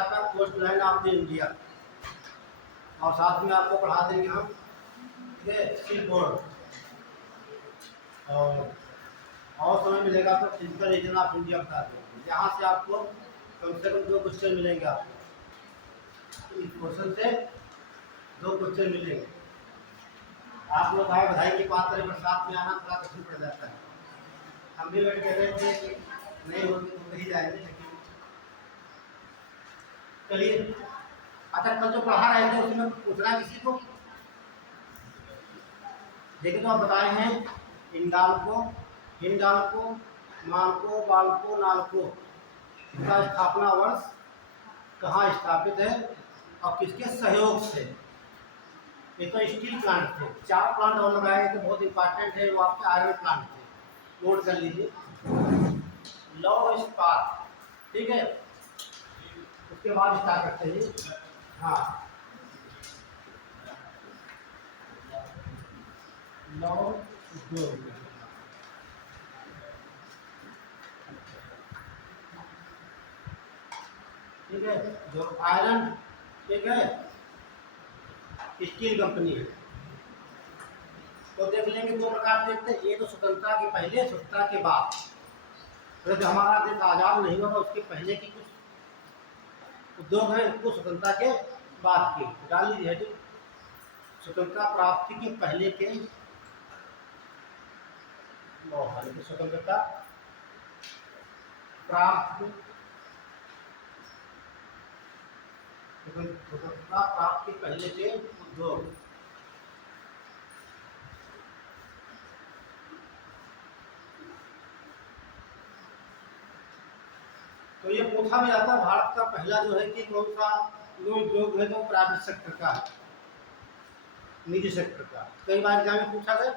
का coast line of the India, और साथ में आपको पढ़ा देंगे हम, ठीक है, सिल्क बोर्ड। और समय मिलेगा तो फिजिकल रीजन ऑफ इंडिया बता देंगे, जहाँ से आपको कम से कम 2 क्वेश्चन मिलेंगे। आपको इस क्वेश्चन से 2 क्वेश्चन मिलेंगे। आप लोग आए बधाई की बात करें, बरसात में आना थोड़ा कठिन पड़ जाता है। हम भी वेट कर रहे थे कि नहीं होगी तो नहीं जाएंगे, लेकिन चलिए। अच्छा, कल जो पढ़ा रहे थे उसमें पूछना किसी को? देखिए, तो आप बताए हैं इंडाल्को, हिंडाल्को, माल्को, बाल्को, नाल्को का स्थापना वर्ष कहाँ स्थापित है और किसके सहयोग से? ये तो स्टील प्लांट थे। 4 प्लांट और लगाए थे, बहुत इंपॉर्टेंट है, वो आपके आयरन प्लांट थे, नोट कर लीजिए। लौ इस्पात, ठीक है, उसके बाद स्टार्ट करते हैं। हाँ, लौ उद्योग, ठीक है, जो आयरन, ठीक है, स्टील कंपनी है। तो देख लेंगे 2 प्रकार देखते हैं, ये तो स्वतंत्रता के पहले, स्वतंत्रता के बाद। तो जब हमारा देश आज़ाद नहीं हुआ था उसके पहले की कुछ उद्योग है, उसको स्वतंत्रता के बाद के डाल लीजिए हेडिंग। स्वतंत्रता प्राप्ति के पहले के स्वतंत्रता प्राप्त, स्वतंत्रता प्राप्ति पहले के उद्योग। तो ये पूछा भी जाता है, भारत का पहला जो है कि कौन सा जो उद्योग है तो प्राइवेट सेक्टर का है, निजी सेक्टर का। कई बार एग्जाम में पूछा गया।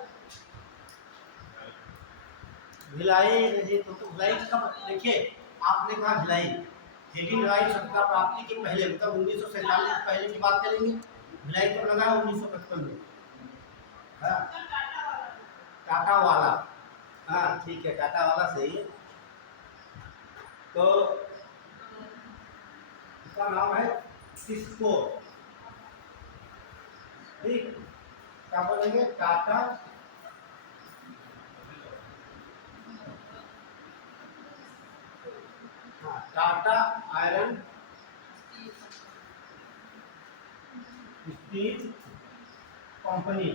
भिलाई, तो भिलाई कब? देखिए, आपने कहा भिलाई, लेकिन भिलाई स्वतंत्रता प्राप्ति के पहले, मतलब 1947 पहले की बात करेंगे। भिलाई कब लगा? 1955 में। टाटा वाला, हाँ ठीक है, टाटा वाला सही है। तो इसका नाम है सिस्को, ठीक, क्या बोलेंगे? टाटा, हाँ, Tata iron steel company,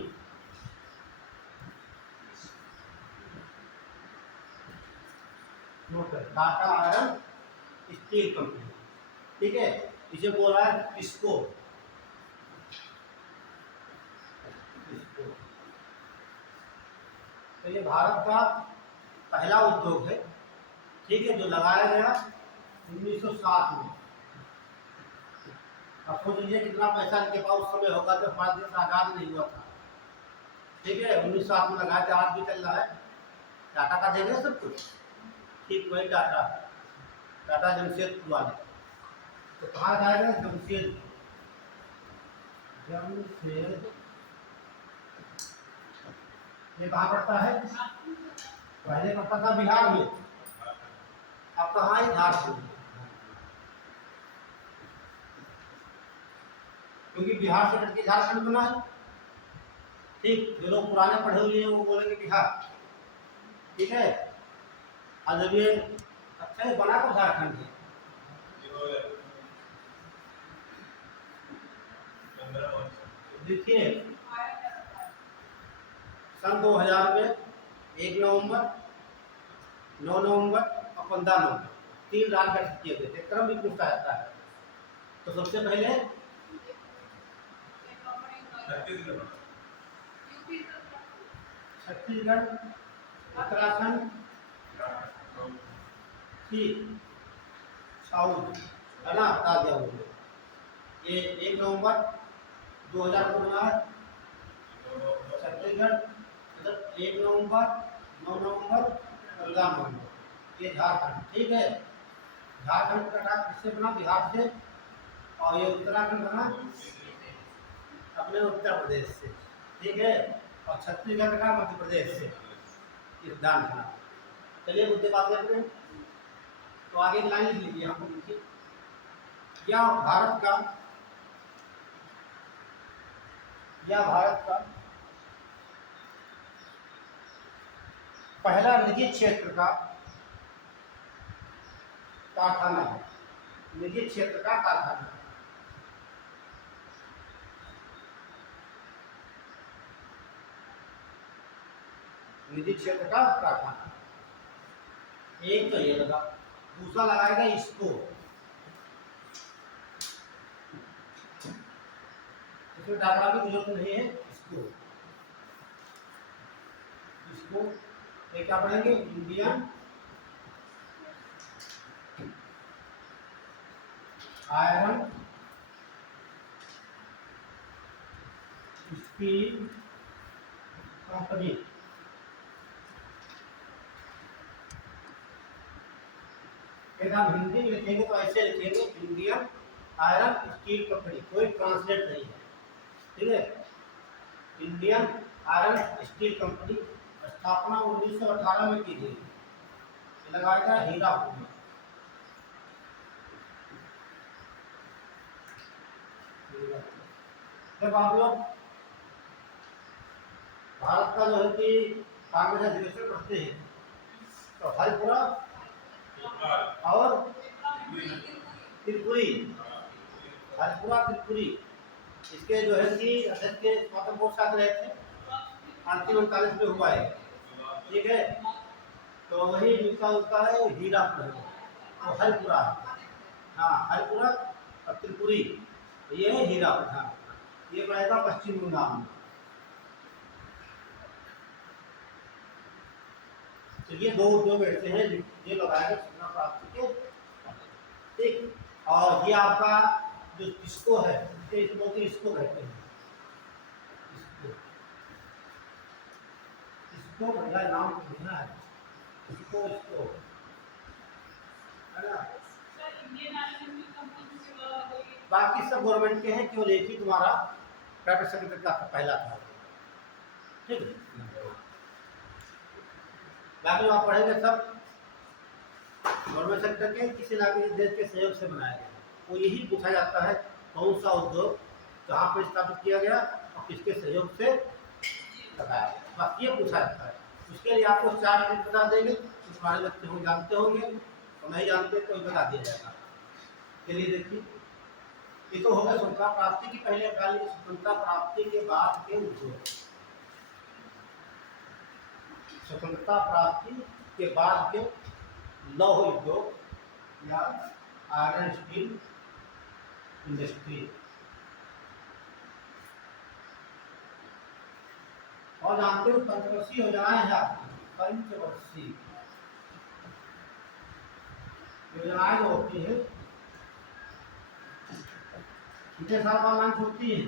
Tata iron steel company, ठीक है। इसे बोल रहा है टिस्को। तो ये भारत का पहला उद्योग है, ठीक है, जो लगाया गया 1907 में। अब सोच लीजिए कितना पैसा इनके पास उस समय होगा जब हमारा देश आज़ाद नहीं हुआ था, ठीक है। 1907 में लगाया था, आज भी चल रहा है। टाटा का देंगे सब कुछ, ठीक, वही टाटा, टाटा जमशेदपुर वाले। तो कहाँ जाएगा? जमशेदपुर, जमशेद, ये कहाँ पड़ता है? पहले पड़ता था बिहार में, अब कहाँ है? झारखंड, क्योंकि बिहार से कट के झारखंड बना है, ठीक। जो लोग पुराने पढ़े हुए हैं वो बोलेंगे बिहार, ठीक है। और जब ये अच्छा बना तो झारखंड है। देखिए, सन 2000 में 1 नवंबर, 9 नवंबर और 15 नवंबर 3 रात गठित किए गए थे। क्रम भी पूछा जाता है। तो सबसे पहले छत्तीसगढ़, उत्तराखंड, ठीक, साउथ, है ना, बता दिया मुझे। ये 1 नवंबर 2000 को बना है छत्तीसगढ़, मतलब 1 नवंबर, 9 नवंबर, 15 नवंबर, ये झारखंड, ठीक है। झारखंड का किससे बना? बिहार से। और ये उत्तराखंड बना अपने उत्तर प्रदेश से, ठीक है। और छत्तीसगढ़ का मध्य प्रदेश से योगदान बना। चलिए मुद्दे बात करते हैं। तो आगे की लाइन लिख लीजिए, हमको लिखिए, या भारत का पहला निजी क्षेत्र का कारखाना है। निजी क्षेत्र का कारखाना, निजी क्षेत्र का कारखाना। एक तो ये लगा, दूसरा लगाएगा इसको, इसमें डाटा की जरूरत नहीं है। इसको ये क्या पढ़ेंगे, इंडियन आयरन स्टील कंपनी। हम हिंदी में लिखेंगे तो ऐसे लिखेंगे, इंडियन आयरन स्टील कंपनी, कोई ट्रांसलेट नहीं है, ठीक है। इंडियन आयरन स्टील कंपनी स्थापना 1918 में की गई। लगाया था हीरापुर में। जब आप लोग भारत का जो है कि कांग्रेस अधिवेशन पढ़ते हैं तो हरिपुरा और त्रिपुरी, हरिपुरा त्रिपुरी, इसके जो है कि अध्यक्ष के स्वागत बहुत साथ रहे थे। 1939 में हुआ है, ठीक है। तो वही जिसका उसका है हीरापुर है, तो हरिपुरा, हाँ हरिपुरा और त्रिपुरी, ये है हीरापुर। हाँ, ये पड़ेगा पश्चिम बंगाल में। तो ये दो उद्योग ऐसे हैं ये लगाएगा सूचना प्राप्ति के, ठीक। और ये आपका जो इसको है, इसको कहते हैं, इसको बढ़िया नाम सुनना है, इसको है ना। बाकी सब गवर्नमेंट के हैं, केवल एक ही तुम्हारा प्राइवेट सेक्टर का पहला था, ठीक है। बाकी आप पढ़ेंगे सब गवर्नमेंट सेक्टर के किसी ना किसी देश के सहयोग से बनाया गया। वो यही पूछा जाता है कौन सा उद्योग कहाँ पर स्थापित किया गया और किसके सहयोग से लगाया गया, बस ये पूछा जाता है। उसके लिए आपको 4 मिनट बता देंगे, तुम्हारे बच्चे हो जानते होंगे, तो नहीं जानते तो बता दिया जाएगा। चलिए देखिए, ये तो होगा स्वतंत्रता प्राप्ति की पहले काल की, स्वतंत्रता प्राप्ति के बाद के उद्योग। स्वतंत्रता प्राप्ति के बाद के लौह उद्योग या आयरन स्टील इंडस्ट्री। और जानते हो पंचवर्षीय योजनाएं हैं आपकी, पंचवर्षीय योजनाएं जो होती है कितने साल बाद लॉन्च होती है,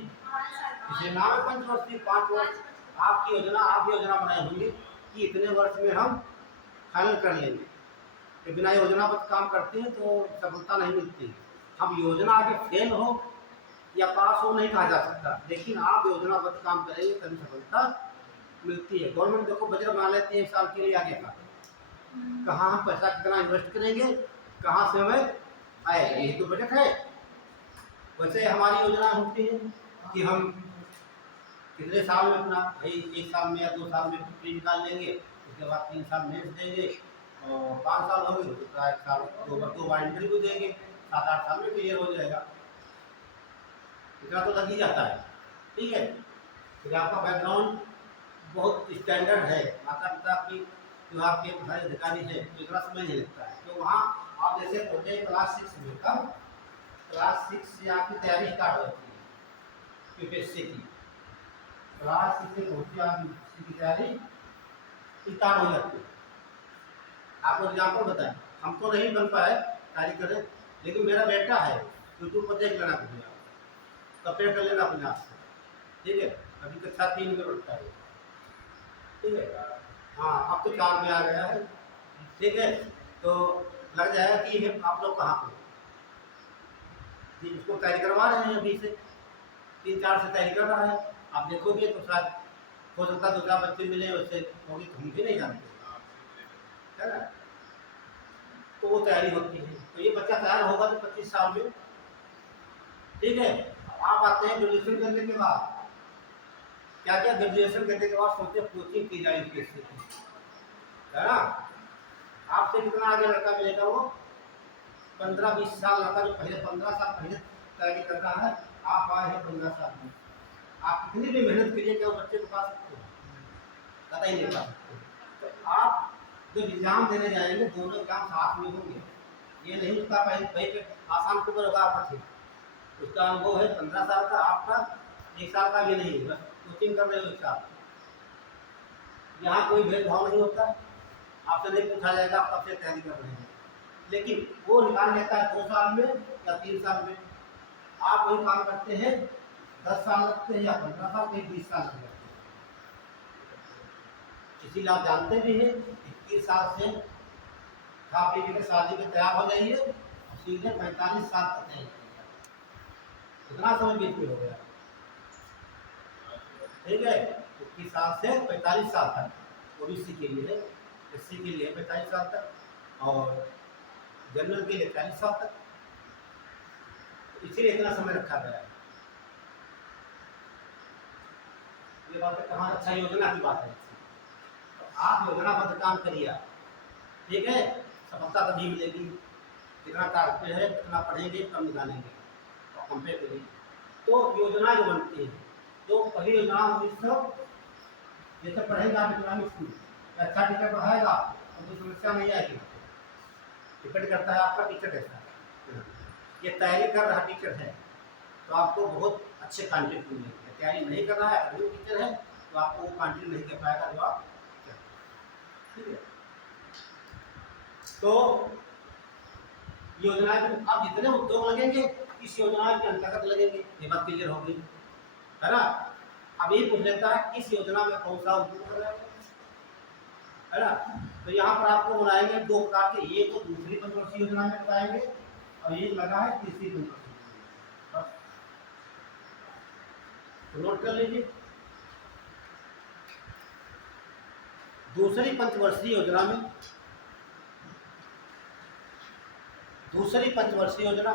इसे नाम है पंचवर्षीय। 5 वर्ष आपकी योजना, आप योजना बनाए होंगे कि इतने वर्ष में हम फाइनल कर लेंगे। तो बिना योजनाबद्ध काम करते हैं तो सफलता नहीं मिलती। हम योजना आगे फेल हो या पास हो नहीं कहा जा सकता, लेकिन आप योजनाबद्ध काम करेंगे तभी सफलता मिलती है। गवर्नमेंट देखो बजट बना लेती है 1 साल के लिए आगे का, कहाँ हम पैसा कितना इन्वेस्ट करेंगे, कहाँ से हमें आएगा, यही तो बजट है। वैसे हमारी योजना होती है कि हम कितने साल में अपना भाई 1 साल में या 2 साल में बिक्री निकाल लेंगे, उसके बाद 3 साल मेहनत देंगे और 5 साल हो गए तो 1 साल 2 बार इंटरव्यू देंगे, 7-8 साल में क्लियर हो जाएगा। इतना तो लग ही जाता है, ठीक है। फिर आपका बैकग्राउंड बहुत स्टैंडर्ड है, माता पिता की जो आपके प्रधान अधिकारी है तो इतना समय नहीं लगता है। तो वहाँ आप जैसे पहुँचे क्लास 6 में, कब क्लास 6 से आपकी तैयारी स्टार्ट होती है यूपीएससी की। क्लास 6 से पहुँचे आप यूपीएससी की तैयारी स्टार्ट हो जाती है। आपको एग्जाम्पल बताएं, हम तो नहीं बन पाए तैयारी करें, लेकिन मेरा बेटा है, यूट्यूब पर देख लेना कुछ, कंपेयर कर लेना अपने आप से, ठीक है। अभी कक्षा 3 में पढ़ता है, ठीक है। हाँ अब तो 4 में आ गया है, ठीक है। तो लग जाएगा कि आप लोग कहाँ पर इसको तैयारी करवा रहे हैं, अभी से 3-4 से तैयारी कर रहा है। आप देखोगे तो शायद हो सकता है 2-4 बच्चे मिले उससे, होगी हम भी नहीं जानते, है ना। तो वो तैयारी होती है। तो ये बच्चा तैयार होगा तो 25 साल में ठीक है। आप आते हैं ग्रेजुएशन करने के बाद, क्या क्या ग्रेजुएशन करने के बाद सोचते कोचिंग की जाए यूपीएससी की, है ना। आपसे कितना आगे लड़का मिलेगा, वो 15-20 साल लड़का जो पहले 15 साल पहले तैयारी कर रहा है, आप आए हैं 15 साल में, आप कितनी भी मेहनत कीजिए क्या बच्चे को पा सकते हो, पता ही नहीं पा सकते। तो आप जब एग्जाम देने जाएंगे दोनों एग्जाम साथ में होंगे, ये नहीं उसका पहले आसान पेपर होगा आपका, ठीक उसका अनुभव है 15 साल का, आपका 1 साल का भी नहीं है, बस कोचिंग कर रहे हो 1 साल। यहाँ कोई भेदभाव नहीं होता, आपसे नहीं पूछा जाएगा आप कब से तैयारी कर रहे हैं, लेकिन वो निकाल लेता है 2 साल में या 3 साल में। आप वही काम करते हैं 10 साल लगते हैं या 15 साल, कहीं 20 साल लगते हैं। इसीलिए आप जानते भी हैं 21 साल से खा पी के शादी के तैयार हो जाइए, सीधे 45 साल तक तैयारी करिए। कितना समय बीच में हो गया, ठीक है। 21 साल से 45 साल तक ओबीसी के लिए, एससी के लिए 45 साल तक, और जनरल के लिए 40 साल तक, इसीलिए इतना समय रखा गया है। ये बात कहाँ, अच्छा योजना की बात है। तो आप योजनाबद्ध काम करिए, ठीक है, सफलता तभी मिलेगी। कितना टारगेट है, कितना पढ़ेंगे, कम निकालेंगे और कंपेयर करिए। तो योजना जो बनती है, तो पहली योजना 1900 जैसे पढ़ेंगे आप इकोनॉमिक्स में, अच्छा टीचर पढ़ाएगा तो कोई समस्या नहीं आएगी, डिपेंड करता है आपका टीचर कैसा है। ये तैयारी कर रहा टीचर है तो आपको बहुत अच्छे कॉन्टेंट मिलेंगे, तैयारी नहीं कर रहा है अगर वो टीचर है तो आपको वो कॉन्टेंट नहीं कर पाएगा जो आप, ठीक है। तो योजना में अब जितने उद्योग लगेंगे इस योजना के अंतर्गत लगेंगे, ये बात क्लियर हो गई, है ना। अब ये पूछ लेता है किस योजना में कौन सा उद्योग लगाएंगे, है ना। तो यहाँ पर आपको बनाएंगे 2 प्रकार के, ये तो दूसरी पंचवर्षीय योजना में बताएंगे और ये लगा है तीसरी पंचवर्षीय योजना, तो नोट कर लीजिए। दूसरी पंचवर्षीय योजना में, दूसरी पंचवर्षीय योजना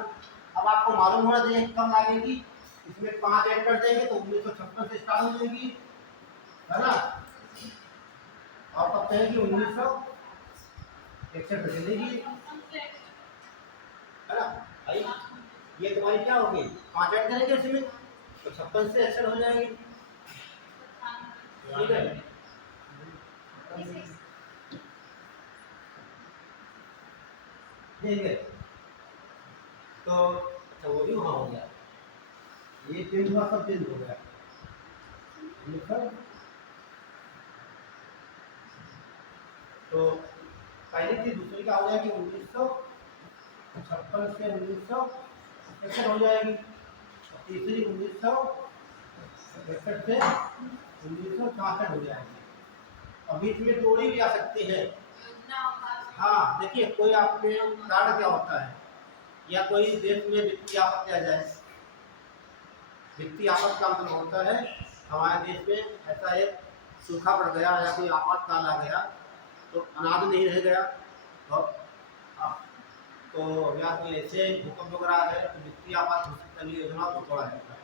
अब आपको मालूम होना चाहिए कब लागेगी, इसमें 5 ऐड कर देंगे तो 1956 से स्टार्ट हो जाएगी, है ना, और कब कहेगी 1961 में चलेगी, है ना भाई। ये तुम्हारी क्या होगी, 5 ऐड करेंगे इसमें तो 56 से 61 हो जाएगी, ठीक है। ठीक है, तो अच्छा वो भी वहाँ हो गया, ये चेंज हुआ, सब चेंज हो गया, तो पहली थी दूसरी का हो जाएगी 1956 से 1961 हो जाएगी, तीसरी 1961 से 1964 हो जाएगी। और बीच में जोड़ी भी आ सकती है, हाँ देखिए कोई आपके कारण क्या होता है, या कोई देश में वित्तीय आपत्ति आ जाए, वित्तीय आपत्ति का मतलब होता है हमारे देश में ऐसा एक सूखा पड़ गया या कोई आपातकाल आ गया तो अनाज नहीं रह गया, तो या कोई ऐसे भूकंप वगैरह आ गए तो वित्तीय आपात घोषित योजना को तोड़ा जाता है,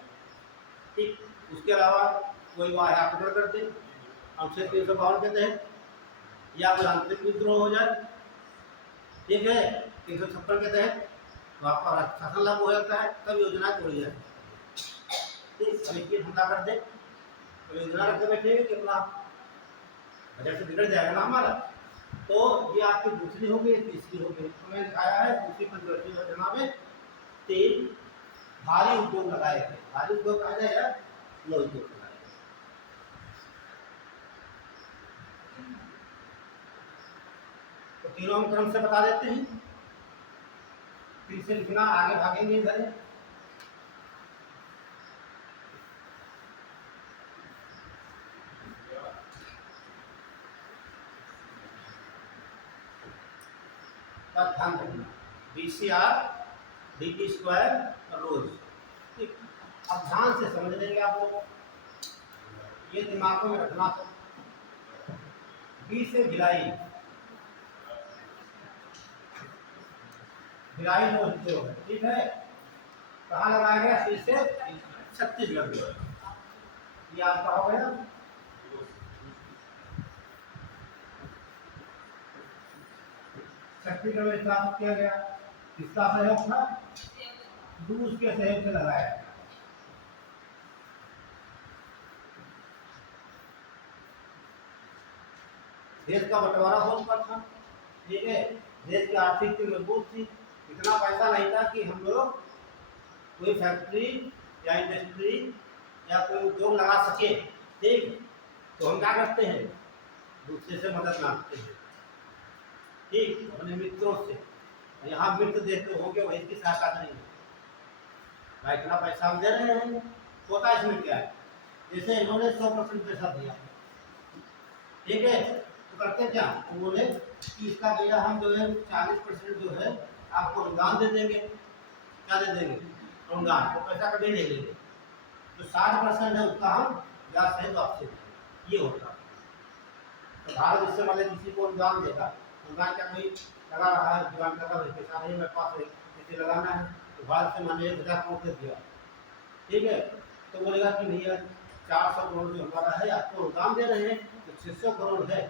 ठीक। उसके अलावा कोई वाह आक्रमण कर दे अनुच्छेद 352 के तहत, या कोई आंतरिक विद्रोह हो जाए, ठीक है, 356 के तहत, तो आपका शासन लागू हो जाता है, तब योजना तोड़ी जाती है, ठीक। इसकी हमला कर दे तो योजना रखते बैठेंगे कि अपना बजट से बिगड़ जाएगा ना हमारा। तो ये आपकी दूसरी हो गई, तीसरी हो गई, तो मैंने दिखाया है दूसरी पंचवर्षीय योजना में 3 भारी उद्योग लगाए थे, भारी उद्योग कहा जाएगा ये उद्योग लगाए। तो तीनों हम क्रम से बता देते हैं, फिर से लिखना, आगे भागेंगे इधर। ध्यान रखना BCR DT स्क्वायर रोज, ठीक। अब ध्यान से समझ लेंगे आप लोग, ये दिमाग में रखना। बी से भिलाई, भिलाई जो है, ठीक है, कहाँ लगाया गया? सी से छत्तीसगढ़ में। ये आपका हो गया। छत्तीसगढ़ में स्थापित किया गया। किसका सहयोग था? रूस के सहयोग से लगाया गया। देश का बंटवारा हो चुका था, ठीक है। देश की आर्थिक स्थिति मजबूत थी, इतना पैसा नहीं था कि हम लोग कोई फैक्ट्री या इंडस्ट्री या कोई उद्योग लगा सके, ठीक। तो हम क्या करते हैं? दूसरे से मदद मांगते हैं, ठीक, अपने मित्रों से। यहाँ मित्र देते होंगे, वही की सहायता नहीं है भाई, इतना पैसा हम दे रहे हैं, होता इसमें क्या है? जैसे इन्होंने 100% पैसा दिया, ठीक है, तो करते क्या? तो बोले कि इसका भैया हम जो है 40% जो है आपको अनुदान दे देंगे। क्या दे देंगे? अनुदान। तो पैसा कभी नहीं लेंगे। जो 60% है उसका हम ब्याज सहित वापसी देंगे। ये होता है। तो भारत इससे वाले किसी को अनुदान देगा, अनुदान का कोई लगा रहा है, जुगाड़ कर रहा है, पैसा नहीं मेरे पास है, किसी लगाना है, तो भारत से मान 1000 करोड़ दे दिया, ठीक है। तो बोलेगा कि भैया 400 करोड़ जो हमारा है आपको अनुदान दे रहे हैं, तो 600 करोड़ है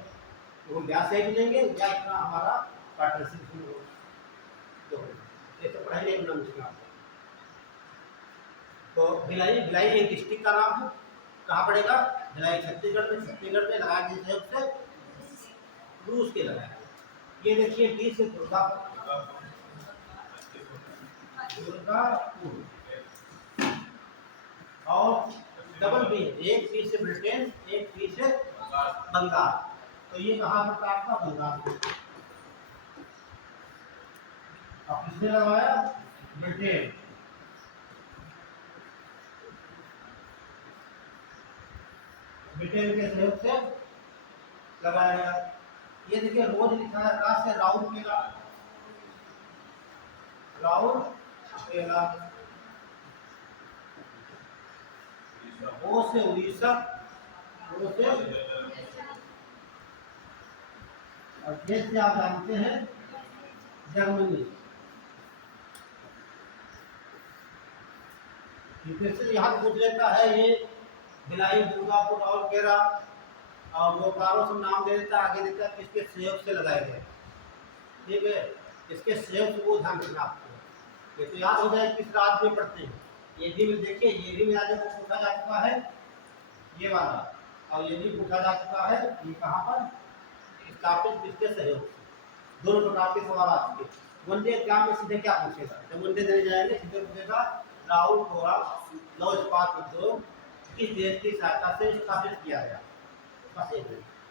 तो हम ब्याज सहित लेंगे या इतना हमारा पार्टनरशिप शुरू हो। तो ये तो पढ़ाई नहीं करना मुश्किल है। तो भिलाई, भिलाई एक डिस्ट्रिक्ट का नाम है। कहाँ पड़ेगा? भिलाई छत्तीसगढ़ में। छत्तीसगढ़ में लगाया जिस सहयोग से रूस के लगाया। ये देखिए डी से दुर्गापुर और डबल बी, एक बी से ब्रिटेन, एक बी से बंगाल। तो ये कहाँ पर था आपका? बंगाल में। अब किसने लगाया? ब्रिटेन। ब्रिटेन के सहयोग से लगाया गया। ये देखिए रोज लिखा है रा से राउरकेला, राउरकेला, ओ से उड़ीसा, ओ से और देश से आप जानते हैं जर्मनी। फिर यहाँ पूछ लेता है ये भिलाई, दुर्गापुर और केरा और वो कारों से नाम दे देता है, आगे देता है किसके सहयोग से लगाए गए, ठीक है। इसके सहयोग से वो ध्यान रखना आपको। ये तो याद हो जाए किस राज्य में पढ़ते हैं। ये भी में देखिए, ये भी में आज पूछा जा चुका है ये वाला, और ये भी पूछा जा चुका है ये कहाँ पर स्थापित किसके सहयोग से। दोनों प्रकार के सवाल आ चुके। वनडे एग्जाम में सीधे क्या पूछेगा? जब वनडे देने जाएंगे सीधे पूछेगा राहुल कोरा लौह इस्पात उद्योग किस देश की सहायता से स्थापित किया गया, बस एक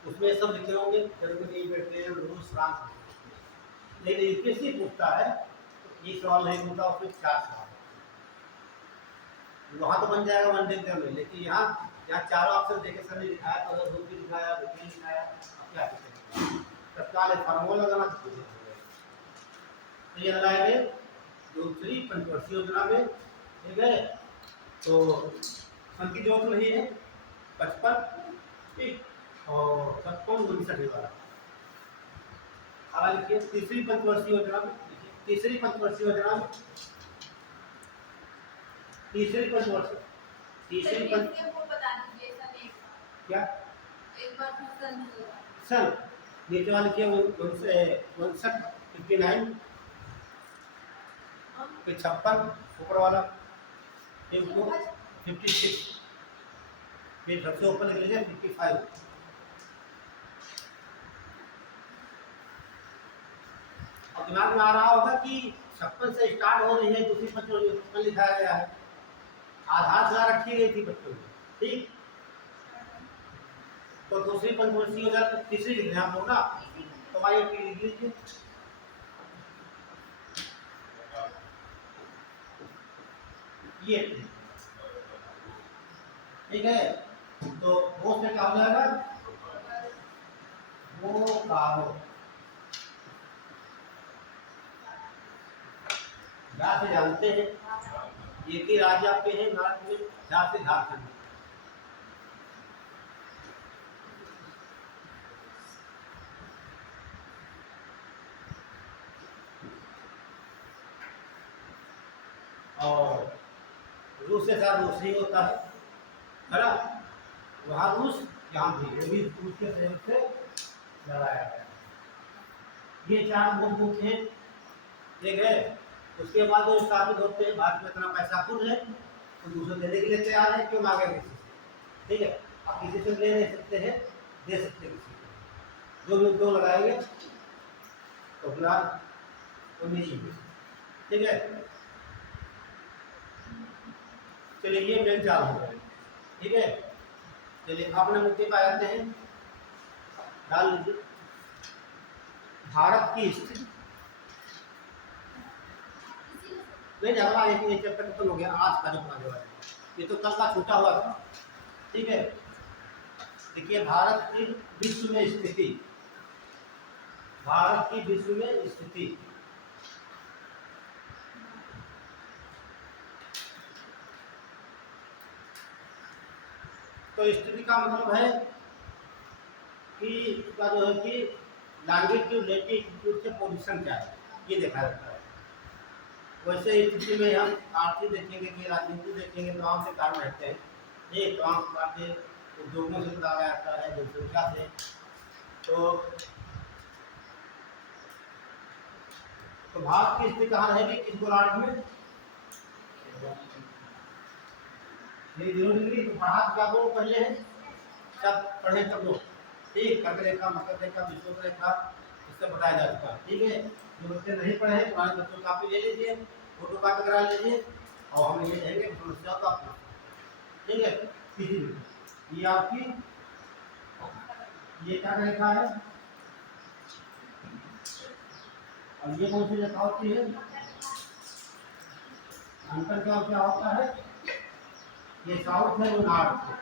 उसमें सब लिखे होंगे, जर्मनी, ब्रिटेन, रूस, फ्रांस। लेकिन यूपीएससी पूछता है तो ये सवाल नहीं पूछता, उसमें 4 सवाल। वहाँ तो बन जाएगा वनडे एग्जाम में, लेकिन यहाँ चारों ऑप्शन देखे सर ने लिखाया, तो अगर रूस भी लिखाया, ब्रिटेन लिखाया, अब क्या तत्काल फार्मूला लगाना चाहिए। तो ये लगाएंगे दूसरी पंचवर्षीय योजना में, ठीक है। तो सन की जरूरत नहीं है, 55, ठीक, और 57, 59 वाला। अब लिखिए तीसरी पंचवर्षीय योजना में, तीसरी पंचवर्षीय योजना में, तीसरी पंचवर्षीय, तीसरी पंच क्या सन नीचे वाले के 59, 59, 56, ऊपर वाला 56, फिर सबसे ऊपर लिख लीजिए 55। अब दिमाग में आ रहा होगा कि 56 से स्टार्ट हो रही है दूसरी पंचवर्षीय लिखाया गया है, आधारशिला रखी गई थी बच्चों में, ठीक। तो दूसरी पंचवर्षीय योजना तीसरी लिखना होगा, तो आइए लिख लीजिए। ये ठीक है, तो वो से क्या हो जाएगा? वो कारो जहाँ से जानते हैं एक ही राज्य आपके हैं भारत में, जहाँ से झारखंड। और रूस के साथ रूस ही होता है ना। वहाँ रूस, यहाँ भी रूस के सहयोग से लड़ाया गया। ये 4 मूल मुद्दे हैं, ठीक है। उसके बाद वो स्थापित होते हैं, भारत में इतना पैसा खुद है तो दूसरे देने के लिए तैयार है, क्यों मांगे किसी से, ठीक है। आप किसी से ले नहीं सकते हैं, दे सकते हैं किसी को। जो भी उद्योग लगाएंगे तो फिलहाल वो नहीं, ठीक है। चलिए ये मेन चाल हो गए, ठीक है। चलिए अपने मुद्दे पर आते हैं, डाल लीजिए भारत की स्थिति। नहीं अगला एक चैप्टर खत्म हो गया, आज का जो पढ़ाने वाला ये तो कल का छूटा हुआ था, ठीक है। देखिए भारत की विश्व में स्थिति, भारत की विश्व में स्थिति। तो स्थिति का मतलब है कि इसका जो है कि लॉन्गिट्यूड लैटिट्यूड से पोजीशन क्या है ये देखा जाता है। वैसे स्थिति में हम आर्थिक देखेंगे कि राजनीति देखेंगे, तमाम से कारण रहते हैं, ये तमाम प्रकार के उद्योगों से बताया जाता है, जनसंख्या से। तो भारत की स्थिति कहाँ रहेगी, किस गोलार्ध में, 0 डिग्री। तो पढ़ा क्या वो पहले है, सब पढ़े तब लोग, ठीक। कर्क रेखा, मकर रेखा, विषुवत रेखा, इससे बताया जा चुका है, ठीक है। जो बच्चे नहीं पढ़े हैं पुराने बच्चों कापी ले लीजिए, फोटो कापी करा लीजिए और हम ये देंगे समस्या का अपना, ठीक है। किसी भी ये आपकी ये क्या रेखा है और ये कौन सी रेखा होती है, अंतर क्या होता है, ये साउथ है वो नॉर्थ है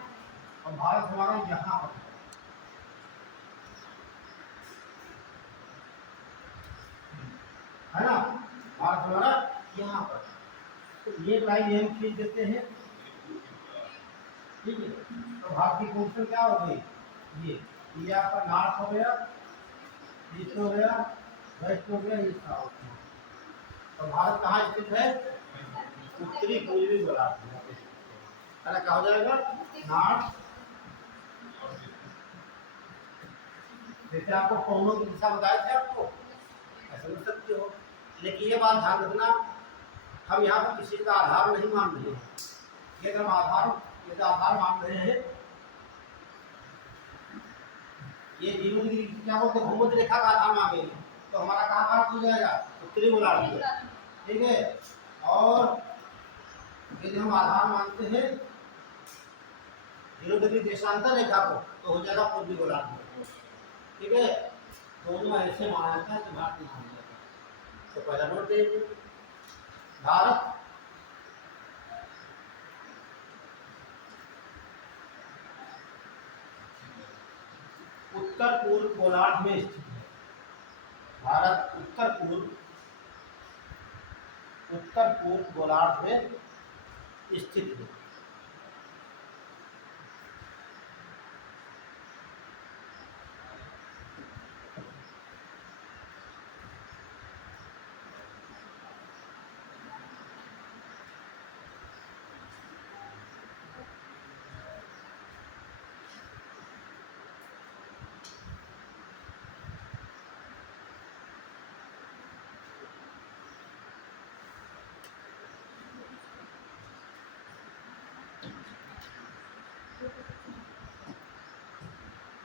और भारत हमारा यहाँ पर है ना, भारत हमारा यहाँ पर। तो ये लाइन हम खींच देते हैं, ठीक है। तो भारत की पोजीशन क्या हो गई, ये आपका नॉर्थ हो गया, ईस्ट हो गया, वेस्ट हो गया, ये साउथ। तो भारत कहाँ स्थित है, उत्तरी पूर्वी गोलार्ध में, है ना। क्या हो जाएगा, नॉर्थ। जैसे आपको कोनों की दिशा बताए थे आपको, ऐसा समझ सकते हो। लेकिन ये बात ध्यान रखना, हम यहाँ पर किसी का आधार नहीं मान रहे हैं। ये अगर आधार मान रहे हैं, ये 0 डिग्री क्या बोलते हैं, भूमध्य रेखा का आधार मांगे तो हमारा कहाँ भारत हो जाएगा, उत्तरी गोलार्ध में, ठीक है। और यदि हम आधार मानते हैं 0 डिग्री देशांतर रेखा को तो हो जाएगा पूर्वी गोलार्ध में, ठीक है। दोनों ऐसे माना जाता है कि भारत नहीं माना जाता। तो पहला नोट देखिए, भारत उत्तर पूर्व गोलार्ध में स्थित है। भारत उत्तर पूर्व गोलार्ध में स्थित है।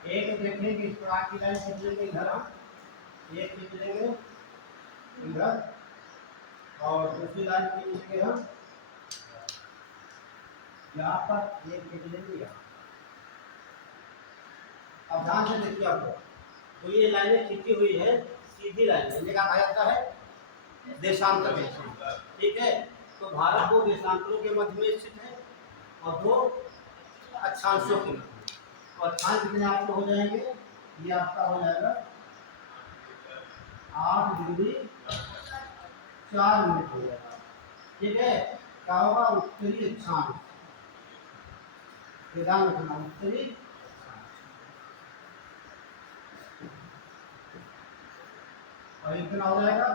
एक देखेंगे इस प्रकार की लाइन खींच लेंगे इधर, हम एक खींच लेंगे इधर और दूसरी लाइन खींच लेंगे हम यहाँ पर, एक खींच लेंगे यहाँ। अब ध्यान से देखिए आपको, तो ये लाइनें खींची हुई है सीधी लाइन, इन्हें कहा जाता है देशांतर रेखा, ठीक है। तो भारत दो देशांतरों के मध्य में स्थित है और 2 अक्षांशों के मध्य। और अक्षांश कितने आपको हो जाएंगे, ये आपका हो जाएगा 8 डिग्री 4 मिनट हो जाएगा, ठीक है। क्या होगा, उत्तरी अक्षांश, ध्यान रखना उत्तरी। और कितना हो जाएगा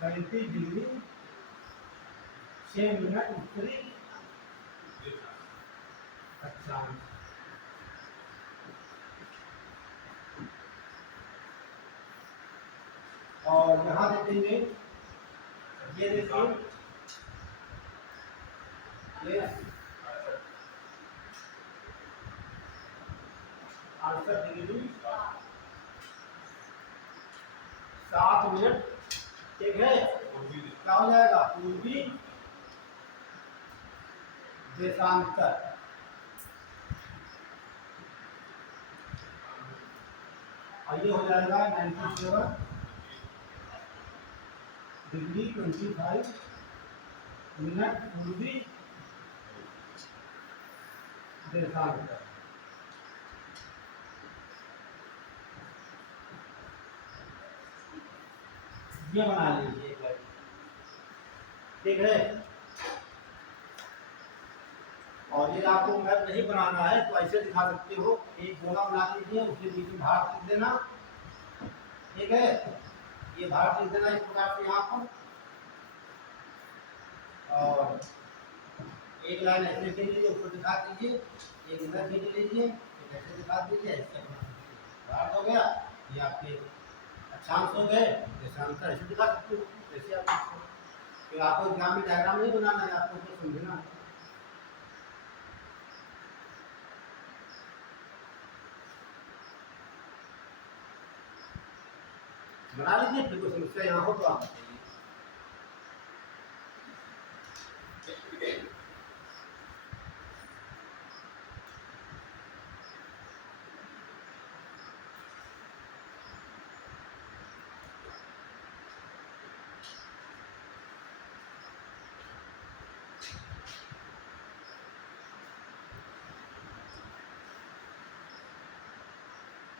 35 डिग्री 6 मिनट उत्तरी अक्षांश। और यहाँ देखेंगे, ये देखिए ये 68 डिग्री 7 मिनट, ठीक है। क्या हो जाएगा? पूर्वी देशांतर। और ये हो जाएगा 97 डिग्री 25 मिनट पूर्वी देशांतर। ये बना लीजिए एक बार, ठीक है। और ये आपको मैप नहीं बनाना है तो ऐसे दिखा सकते हो, एक गोला बना लीजिए, उसके बीच में भारत लिख देना, ठीक है। ये भारत लिख देना इस प्रकार से यहाँ पर, और एक लाइन ऐसे खींच लीजिए, ऊपर दिखा दीजिए, एक इधर खींच लीजिए, एक ऐसे दिखा दीजिए, ऐसे भारत हो गया। ये आपके अक्षांश हो गए, देशांतर ऐसे दिखा सकते हो, जैसे आप। फिर आपको एग्जाम में डायग्राम नहीं बनाना है, आपको तो समझना है। बना लीजिए, फिर कोई समस्या यहाँ हो तो आप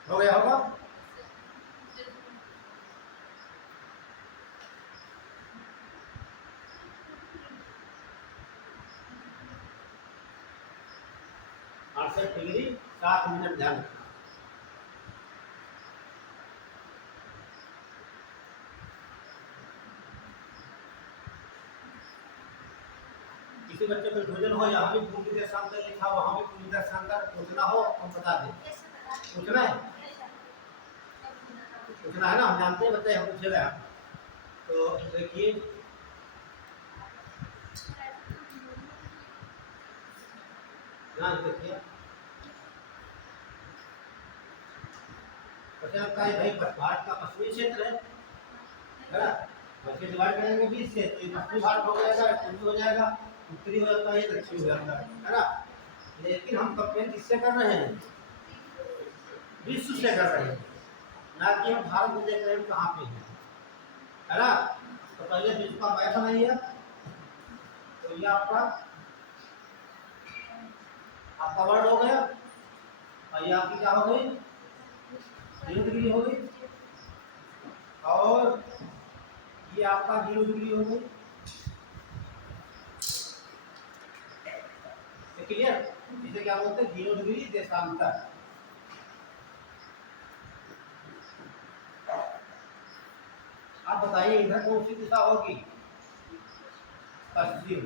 हो गया होगा। अड़सठ डिग्री 7 मिनट ध्यान रखना। किसी बच्चे को भोजन हो, यहाँ भी पूर्वी देशांतर लिखा हो, वहाँ भी पूर्वी देशांतर पूछना हो तो बता दें। पूछना है, पूछना है ना, हम जानते हैं बच्चे हम पूछेगा। तो देखिए यहाँ देखिए, पता लगता है भाई भारत का पश्चिमी क्षेत्र है ना, वैसे डिवाइड करेंगे 20 से, तो ये पश्चिमी भारत हो जाएगा, पूर्वी हो जाएगा, उत्तरी हो जाता है, ये दक्षिणी हो जाता है ना। लेकिन हम कंपेयर किससे कर रहे हैं? विश्व से कर रहे हैं, ना कि हम भारत में देख रहे हैं कहाँ पे है ना। तो पहले विश्व का मैप बनाइए, तो ये आपका वर्ड हो गया, और ये आपकी क्या हो गई? 0 डिग्री हो गई, और ये आपका 0 डिग्री हो गई। क्लियर? इसे क्या बोलते हैं? 0 डिग्री देशांतर। आप बताइए इधर कौन सी दिशा होगी? पश्चिम।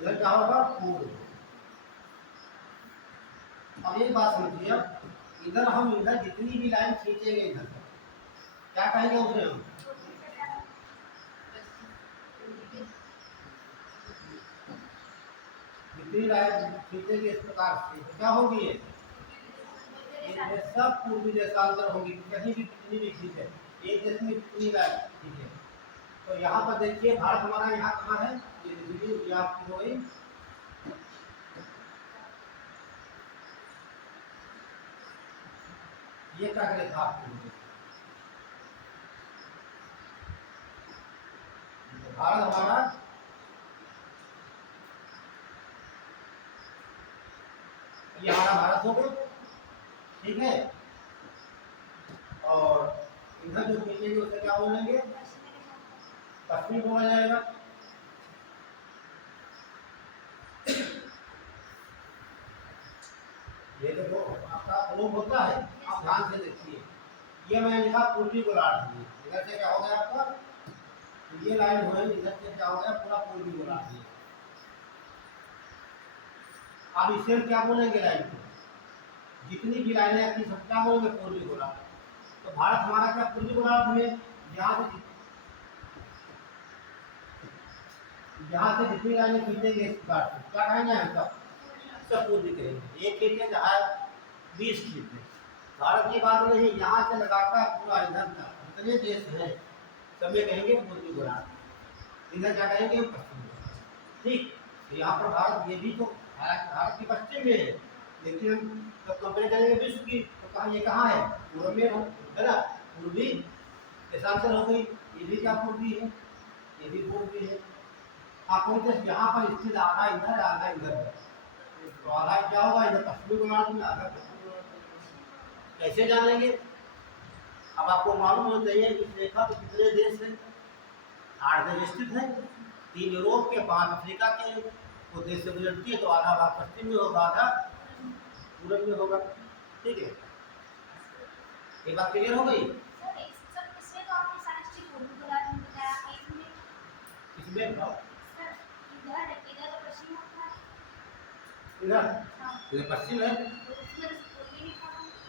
इधर क्या होगा? पूर्व। अब एक बात समझिए, इधर हम इधर जितनी भी लाइन खींचेंगे इधर क्या कहेंगे उसे हम? जितनी लाइन खींचेंगे इस प्रकार से तो क्या होगी? ये सब पूर्वी देशांतर होगी, कहीं भी कितनी भी खींचे, एक देश में कितनी लाइन खींचे। तो यहाँ पर देखिए भारत हमारा यहाँ कहाँ है? ये दिल्ली, ये आपकी हो गई। ये क्या रेखा आपको? भारत हमारा ये हमारा भारत हो गया, ठीक है। और इधर जो खींचेंगे उसे क्या बोलेंगे? पश्चिम बोला जाएगा। ये देखो आपका लोग होता है, आप ध्यान से देखिए, ये मैंने लिखा पूर्वी गोलार्ध में, इधर से क्या हो गया आपका, ये लाइन हो गई, इधर से क्या हो गया पूरा पूर्वी गोलार्ध में। अब इसे हम क्या बोलेंगे लाइन को, जितनी भी लाइनें अपनी सब क्या बोलेंगे पूर्वी गोलार्ध। तो भारत हमारा क्या पूर्वी गोलार्ध में, यहाँ से जितनी लाइनें खींचेंगे इस बार क्या कहेंगे हम सब पूर्वी कहेंगे। एक खींचे जहाँ 20 खींचे, भारत की बात नहीं, यहाँ से लगाकर पूरा इधर तक जितने देश हैं सब ये कहेंगे पूर्वी गोलार्ध, इधर क्या कहेंगे पश्चिम गोलार्ध। ठीक, तो यहाँ पर भारत ये भी तो भारत की पश्चिम में है, लेकिन हम जब कंपेयर करेंगे विश्व की तो कहाँ ये कहाँ है, पूर्व में है ना, पूर्वी देशांतर हो गई, ये भी क्या पूर्वी है, ये भी पूर्वी है। कोई देश यहाँ पर स्थित आधा इधर आधा इधर है, तो आधा क्या होगा इधर पश्चिमी गोलार्ध में, आधा पश्चिमी गोलार्ध में। कैसे जान लेंगे, अब आपको मालूम होना चाहिए इस रेखा में कितने देश हैं, 8 देश स्थित है, 3 यूरोप के, 5 अफ्रीका के, वो देश से गुजरती है, तो आधा भाग पश्चिम में होगा, आधा पूर्व में होगा। ठीक है, ये बात क्लियर हो गई। इसमें इधर इधर पश्चिम है,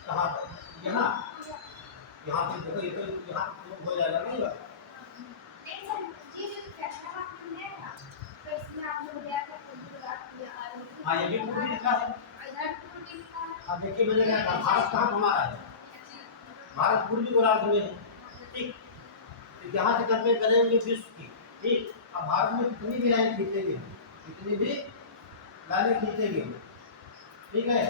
कहाँ यहाँ, यहाँ पे देखो, ये तो यहाँ हो जाएगा नहीं बा? हाँ ये भी पूर्वी लिखा है। अब देखिए मैंने क्या कहा, भारत कहाँ हमारा है, भारत पूर्वी गोलार्ध में है। ठीक, तो यहाँ से कंपेयर करेंगे विश्व की। ठीक, अब भारत में कितनी भी लाइन खींचेंगे, कितनी भी लाइनें खींचेंगे, ठीक है।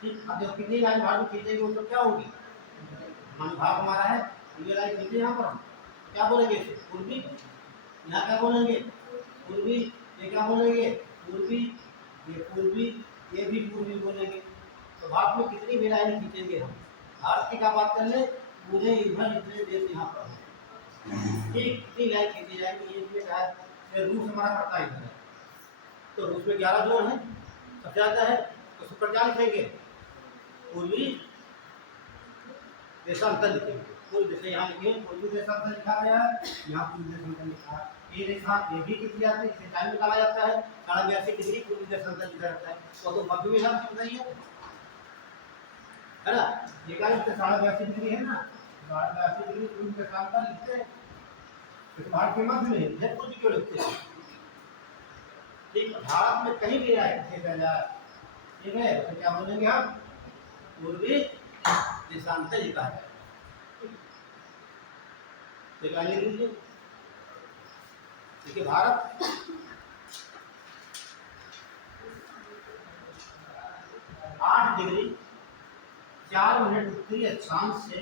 ठीक, अब जब कितनी लाइन भारत में खींचेंगे वो तो क्या होगी, मान भाग हमारा है, ये लाइन खींचे यहाँ पर, क्या बोलेंगे इसे पूर्वी, यहाँ क्या बोलेंगे पूर्वी, ये क्या बोलेंगे पूर्वी, ये पूर्वी, ये भी पूर्वी बोलेंगे। तो भारत में कितनी भी लाइन खींचेंगे हम, भारत की क्या बात कर ले, पूरे इधर जितने देश यहाँ पर हैं, ठीक कितनी लाइन खींची जाएगी, ये इसमें शायद रूस हमारा पड़ता है इधर, तो रूस में 11 जोन है, सबसे ज़्यादा है, तो उस पर क्या लिखेंगे पूर्वी देशांतर लिखेंगे, पूर्व जैसे यहाँ लिखे पूर्वी देशांतर लिखा गया है, यहाँ पूर्वी देशांतर लिखा है, ये रेखा ये भी कितनी जाती है, इसे टाइम निकाला जाता है 82 डिग्री पूर्वी देशांतर लिखा जाता है, तो मध्य में हम कितना ही है ना, ये क्या लिखते 82 डिग्री है ना, 82 डिग्री पूर्वी देशांतर लिखते हैं, तो भारत के मध्य में है पूर्वी क्यों लिखते हैं। ठीक, भारत में कहीं भी आए ठीक है, तो क्या बोलेंगे हम पूर्वी देशांतर लिखा है। लिख लीजिए, देखिए भारत आठ डिग्री 4 मिनट उत्तरी अक्षांश से,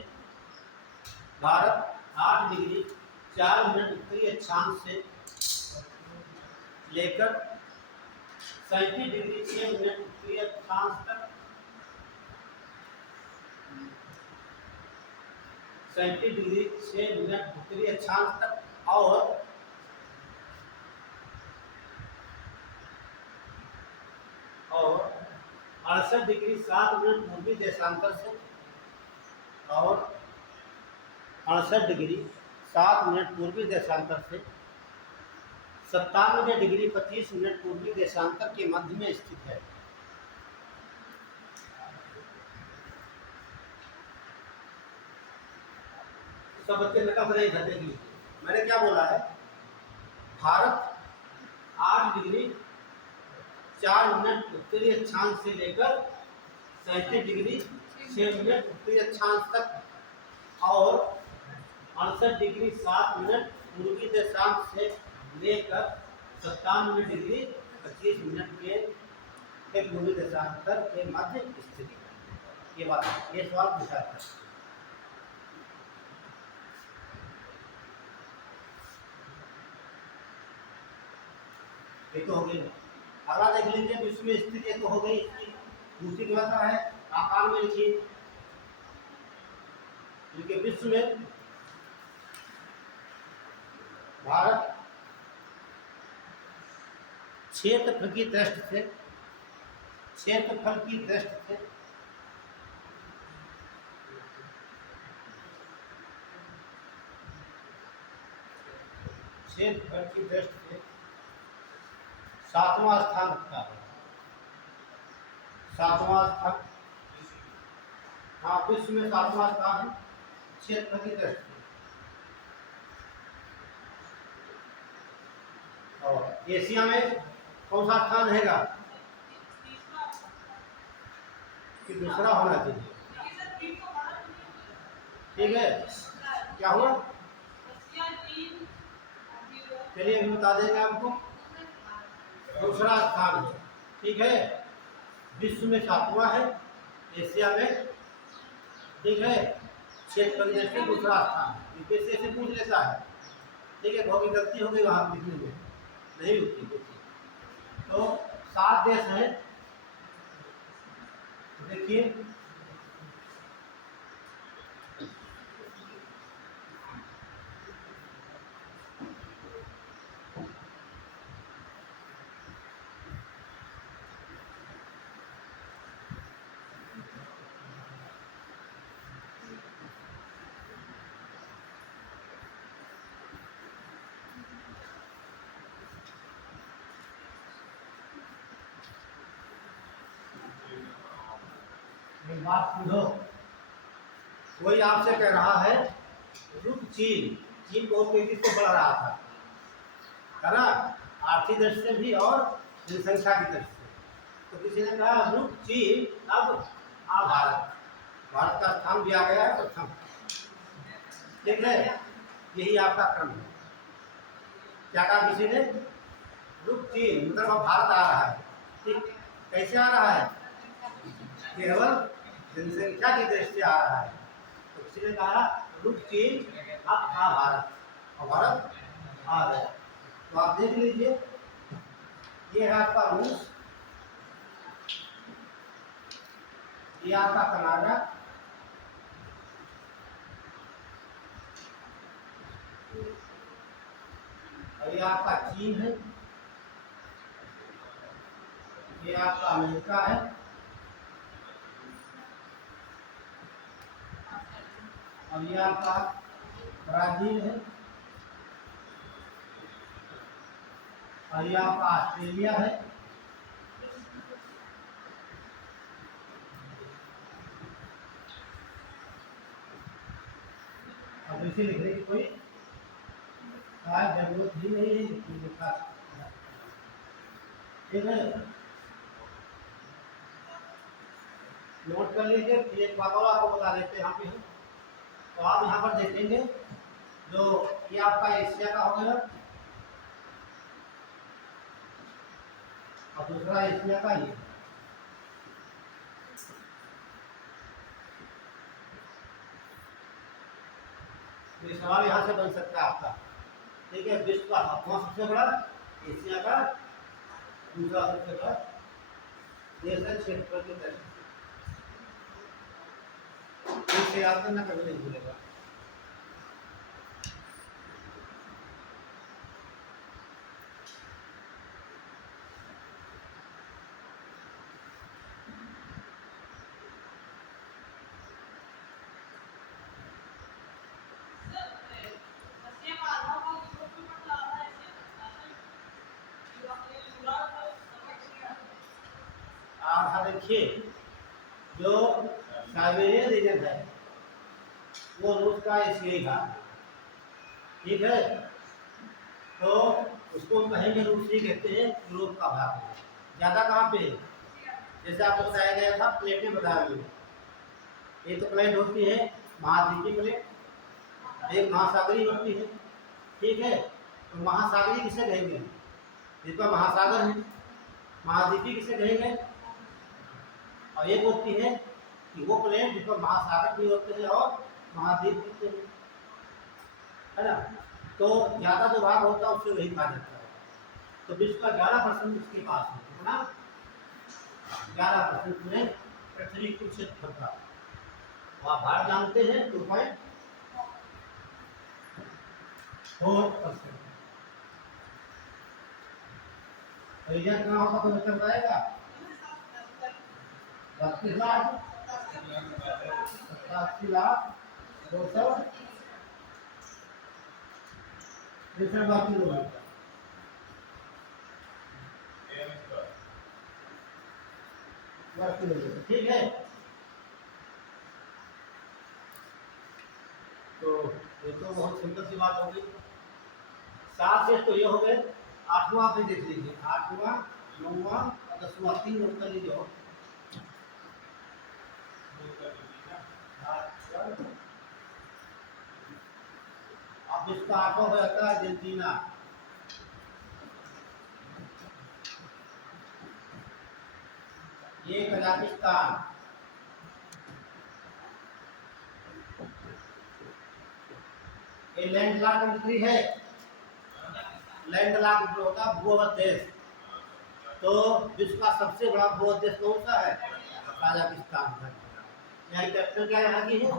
भारत 8 डिग्री 4 मिनट उत्तरी अक्षांश से लेकर 37 डिग्री 6 मिनट उत्तरी अक्षांश तक, 37 डिग्री 6 मिनट उत्तरी अक्षांश तक, और 68 डिग्री 7 मिनट पूर्वी देशांतर से, और 68 डिग्री 7 मिनट पूर्वी देशांतर से 97 डिग्री 25 मिनट पूर्वी देशांतर के मध्य में स्थित है। सब बच्चे नकल नहीं था, देख लीजिए मैंने क्या बोला है, भारत 8 डिग्री 4 मिनट उत्तरी अक्षांश से लेकर 37 डिग्री 6 मिनट उत्तरी अक्षांश तक, और 68 डिग्री 7 मिनट पूर्वी देशांश से लेकर 97 डिग्री 25 मिनट के पूर्वी देशांतर के मध्य स्थित है। ये बात, ये सवाल पूछा था। ये तो हो गई, अगला देख लीजिए विश्व में स्थित, ये तो हो गई इसकी। दूसरी व्यवस्था है आकार में लिखिए, क्योंकि विश्व में भारत क्षेत्रफल की दृष्टि से क्षेत्रफल की दृष्टि से क्षेत्रफल की दृष्टि से सातवां स्थान रखता है। सातवां स्थान, हाँ विश्व में सातवां स्थान है क्षेत्रफल की दृष्टि से। और एशिया में कौन सा स्थान रहेगा कि दूसरा होना चाहिए? ठीक है, क्या हुआ? चलिए अभी बता देंगे आपको। दूसरा स्थान है, ठीक है, विश्व में सातवां है, एशिया में, ठीक है, क्षेत्रफल की दृष्टि से दूसरा स्थान। यूपीएससी से पूछ लेता है, ठीक है, बहुत गलती हो गई वहां लिखने में, नहीं होती। देखिए तो 7 देश हैं, देखिए एक बात सुनो, कोई आपसे कह रहा है रुक चीन, चीन बहुत तेजी से बढ़ रहा था, है ना, आर्थिक दृष्टि से भी और जनसंख्या की दृष्टि से। तो किसी ने कहा रुक चीन, अब आ भारत, भारत का स्थान दिया गया है प्रथम, ठीक है, यही आपका क्रम है। क्या कहा किसी ने? रुक चीन, मतलब अब भारत आ रहा है, ठीक, कैसे आ रहा है? केवल जनसंख्या की दृष्टि से आ रहा है। तो किसी ने कहा रुक चीन, अब आ भारत, और भारत आ गया। तो आप देख लीजिए, ये है आपका रूस, ये आपका कनाडा, और ये आपका चीन है, ये आपका अमेरिका है, और ये आपका ब्राजील है, और ये आपका ऑस्ट्रेलिया है, अब इसे लिखने की कोई जरूरत ही नहीं है, ठीक है, नोट कर लीजिए। एक बात और आपको बता देते हैं यहाँ पे, तो आप यहाँ पर देखेंगे जो ये आपका एशिया का हो गया, और दूसरा एशिया का ये सवाल यहाँ से बन सकता है आपका, ठीक है, विश्व का सातवां सबसे बड़ा, एशिया का दूसरा सबसे बड़ा देश है क्षेत्रफल के दृष्टि से। इसे याद करना कभी नहीं भूलेगा। देखिए जो साइबेरियन रीजन है वो रूस का एशियाई भाग है, ठीक है, तो उसको कहेंगे रूसी कहते हैं, यूरोप का भाग है। ज़्यादा कहाँ पे है? जैसे आपको बताया गया था, प्लेटें बताया गया, एक तो प्लेट होती है महाद्वीपीय प्लेट, एक महासागरीय होती है, ठीक है, तो महासागरीय किसे कहेंगे? जिसका महासागर है। महाद्वीपीय किसे कहेंगे? और एक होती है कि वो प्लेट जिस पर महासागर भी होते हैं और महाद्वीप होते हैं, है ना, तो ज़्यादा जो भाग होता है उससे वही कहा जाता है। तो विश्व का 11% उसके पास है, कितना? 11% में पृथ्वी कुल क्षेत्रफल का। तो आप भारत जानते हैं 2.4%, रीजन कितना होगा तो बच्चा बताएगा? 32 लाख 87,02,63 किलोमीटर। ठीक है। तो ये तो बहुत सिंपल सी बात होगी। 7 से तो ये हो गए। 8वां आप देख लीजिए, 8वां 9वां और 10वां 3 नोट कर लीजिए। अब इसका आंकड़ा हो जाता है अर्जेंटीना। ये कजाकिस्तान, ये लैंडलॉक कंट्री है। लैंडलॉक जो होता है भूगत देश। तो विश्व का सबसे बड़ा भूगत देश कौन सा है? कजाकिस्तान है। यहाँ कैपिटल क्या यहाँ की है?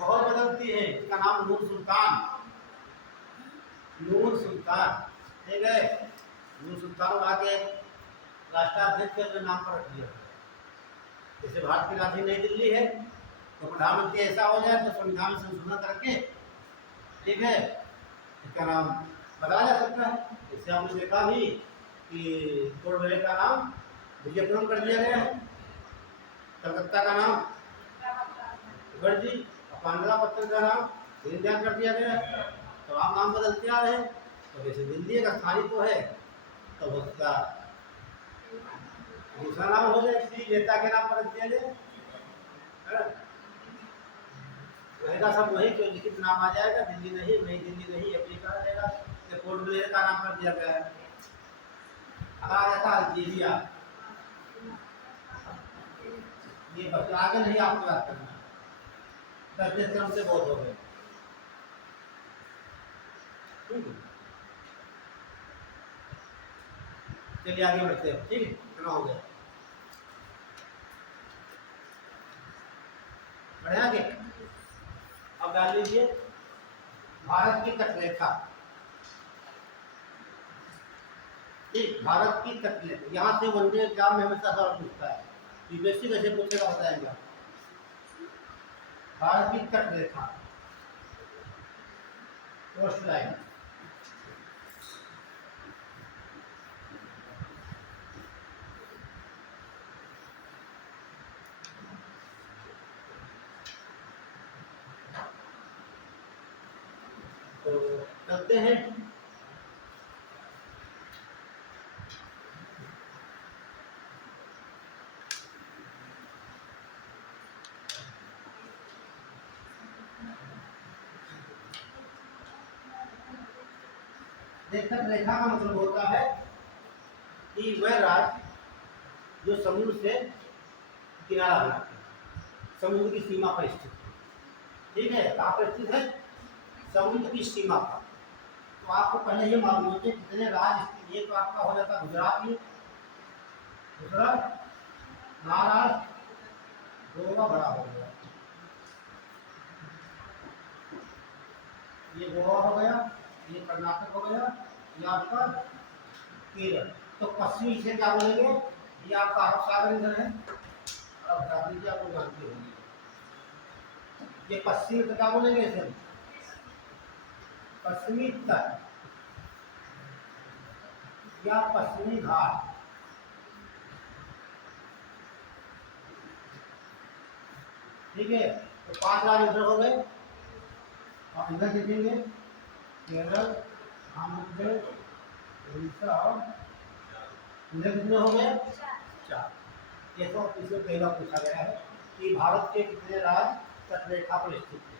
बहुत बदलती है। इसका नाम नूर सुल्तान। नूर सुल्तान, ठीक है। नूर सुल्तान वहाँ के राष्ट्राध्यक्ष के नाम पर रख दिया। जैसे भारत की राजधानी नई दिल्ली है, तो प्रधानमंत्री ऐसा हो जाए तो संविधान में संशोधन करके, ठीक है, इसका नाम बताया जा सकता है। इससे हमने देखा भी कि पोर्टब्लेयर का नाम विजयपुरम कर दिया गया है, कलकत्ता का नाम मुखर्जी, पांडुपत्तन का नाम दीनदयाल कर दिया गया है। तो आप नाम बदलते आ रहे हैं। तो जैसे दिल्ली का स्थानीय तो है, तो उसका दूसरा नाम हो जाए, किसी नेता के नाम पर रख दिया जाए, रहेगा सब वही जो लिखित नाम आ जाएगा। दिल्ली नहीं, नई दिल्ली नहीं, अफ्रीका आ जाएगा। तो पोर्टब्लेयर का नाम कर दिया गया है। आ जाता अल्जीरिया। ये बस आगे नहीं आपको याद करना। 10 क्रम से बहुत हो गए। चलिए आगे बढ़ते हैं। ठीक है, इतना हो गया। बढ़े आगे। अब डाल लीजिए भारत की तटरेखा। ठीक, भारत की तटरेखा। यहाँ से वनडे एग्जाम में हमेशा सवाल पूछता है, यूपीएससी कैसे पूछेगा बताएंगे। भारत की तटरेखा, कोस्ट लाइन। तो चलते हैं। रेखा का मतलब होता है कि वह राज्य जो समुद्र से किनारा बनाते हैं, समुद्र की सीमा पर स्थित है। ठीक है, कहाँ पर स्थित है? समुद्र की सीमा पर। तो आपको पहले ये मालूम है कि कितने राज्य। ये तो आपका हो जाता है गुजरात में, दूसरा महाराष्ट्र, गोवा बड़ा हो गया, ये गोवा हो गया, ये कर्नाटक हो गया, ये आपका केरल। तो पश्चिमी से क्या बोलेंगे? ये आपका अरब सागर इधर है। अरब सागर की आपको जानते होंगे। ये पश्चिमी तो क्या बोलेंगे इसे? पश्चिमी तट या पश्चिमी घाट। ठीक है, तो 5 राज्य इधर हो गए। और इधर देखेंगे केरल, आंध्र, उड़ीसा और इधर कितने हो गए? 4। ये तो इससे पहला पूछा गया है कि भारत के कितने राज्य तटरेखा पर स्थित है।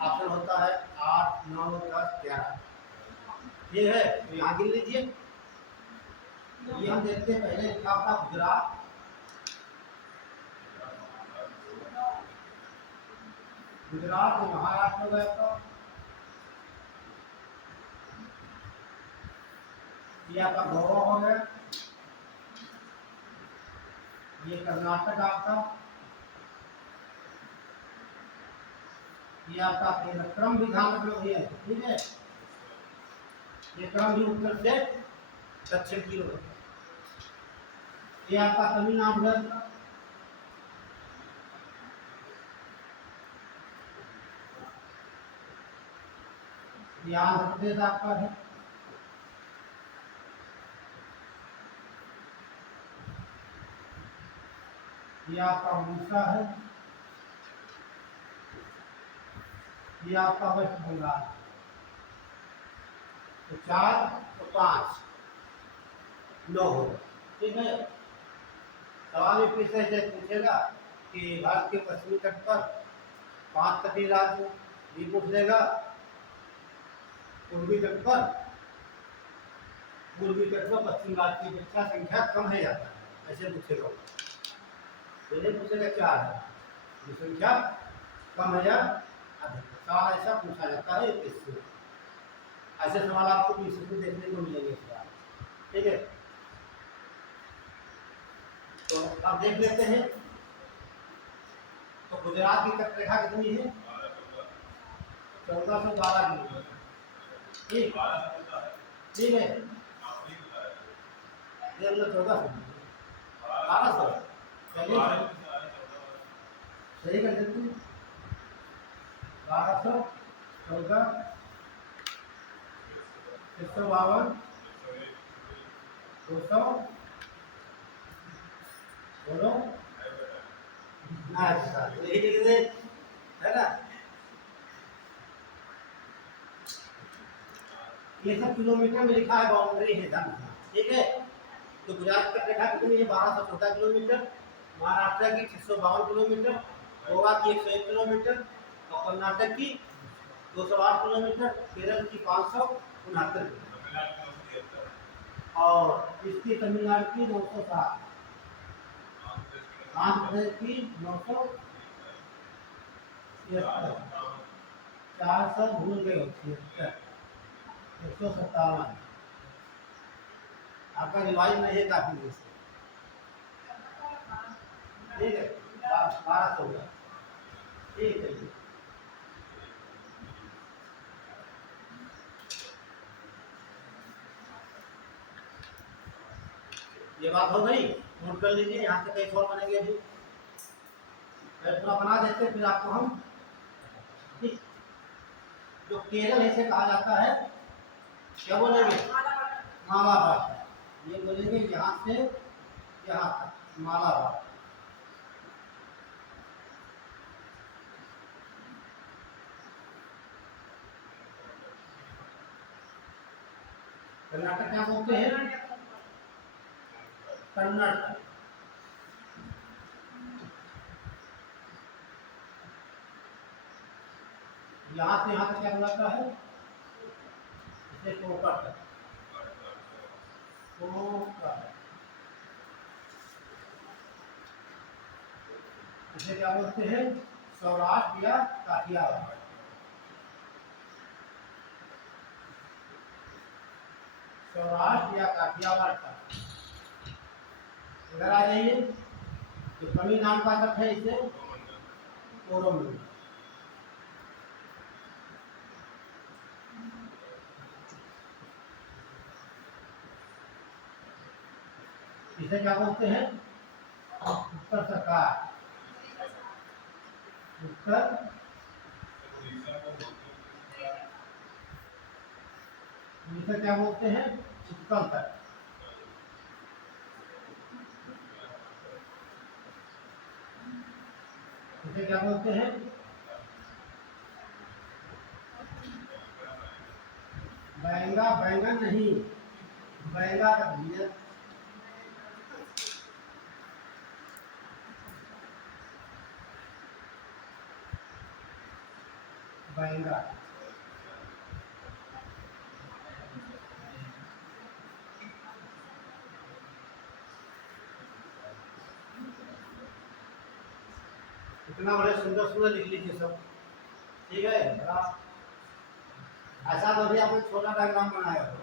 ऑप्शन होता है 8, 9, 10, 11। ठीक है, तो यहाँ गिन लीजिए। ये हम देखते हैं, पहले लिखा अपना गुजरात, गुजरात में महाराष्ट्र हो गया। तो ये आपका गोवा हो गया, ये कर्नाटक आपका, ये आपका क्रम भी ध्यान रखना है। ठीक है, ये क्रम भी उत्तर से दक्षिण की ओर। ये आपका तमिलनाडु है, ये आंध्र प्रदेश आपका है, ये आपका उड़ीसा है, ये आपका वेस्ट बंगाल। तो 4 तो 5 9 हो, ठीक है। सवाल ये फिर से पूछेगा कि भारत के पश्चिमी तट पर 5 तटीय राज्य, ये पूछ लेगा। पूर्वी तट पर पश्चिम राज्य की अपेक्षा संख्या कम है ज्यादा, ऐसे पूछेगा। पहले पूछेगा 4 है, ये संख्या कम है या अधिक। सवाल ऐसा पूछा जाता है इससे। ऐसे सवाल आपको पीसीक्यू में देखने को मिलेंगे इस बार, ठीक है। तो अब देख लेते हैं। तो गुजरात की तटरेखा कितनी है? 1412 किलोमीटर, ठीक ठीक है। 1400 1200 चलिए सही कर देते हैं। 1200 14 152 200 बोलो। अच्छा यही लिख दे, है ना। ये सब किलोमीटर में लिखा है, बाउंड्री है धन, ठीक है। तो गुजरात का रेखा कितनी है? 1214 किलोमीटर। महाराष्ट्र की 652 किलोमीटर, गोवा की 101 किलोमीटर, और कर्नाटक की 208 किलोमीटर, केरल की 569 और इसकी तमिलनाडु की 907, आंध्र प्रदेश की 973, 400 भूल गए, 157। आपका रिवाइज नहीं है काफी दिन से, ठीक है। 1200 होगा, ठीक है। ये बात हो गई, नोट कर लीजिए। यहाँ से कई और बनेंगे अभी, पूरा बना देते फिर आपको हम। ठीक, जो केरल ऐसे कहा जाता है, क्या बोलेंगे? मालाबार। ये बोलेंगे यहाँ से यहाँ तक मालाबार। कर्नाटक क्या बोलते हैं? कन्नड़। यहाँ से यहाँ तक क्या बोलता है? इसे कोकण। इसे क्या बोलते हैं? सौराष्ट्र या काठियावाड़। सौराष्ट्र या काठियावाड़ का इधर आ जाइए। जो तमिलनाडु का तट है इसे कोरोमंडल। इसे क्या बोलते हैं? उत्तर सरकार। उत्तर इसे क्या बोलते हैं? उत्तर तट। इसे क्या बोलते हैं? बैंगा, बैंगन नहीं, बैंगा का भैया। बैंगा। इतना बड़े सुंदर सुंदर लिख लीजिए सब, ठीक है। ऐसा तो भी आपने छोटा डायग्राम बनाया हो,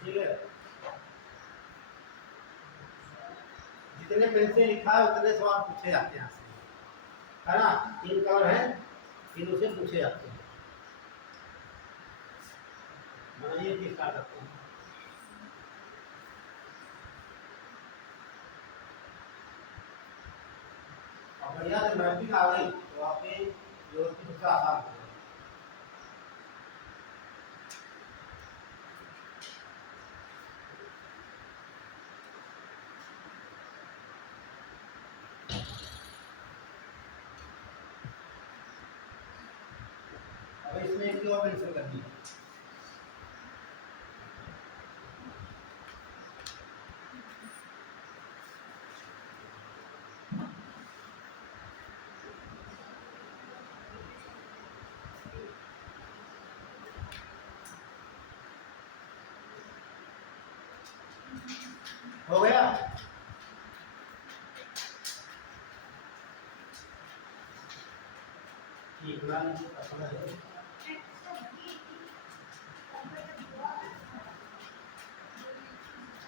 ठीक है। जितने पेन से लिखा है उतने सवाल पूछे जाते हैं, है ना। 3 कवर है, 3 से पूछे जाते हैं। ये भी स्टार्ट करते हैं। और बढ़िया से मैपिंग आ गई तो आपके जो सबसे आसान हो जाएगा। अब इसमें एक और मेंशन करनी है। हो गया? ठीक है।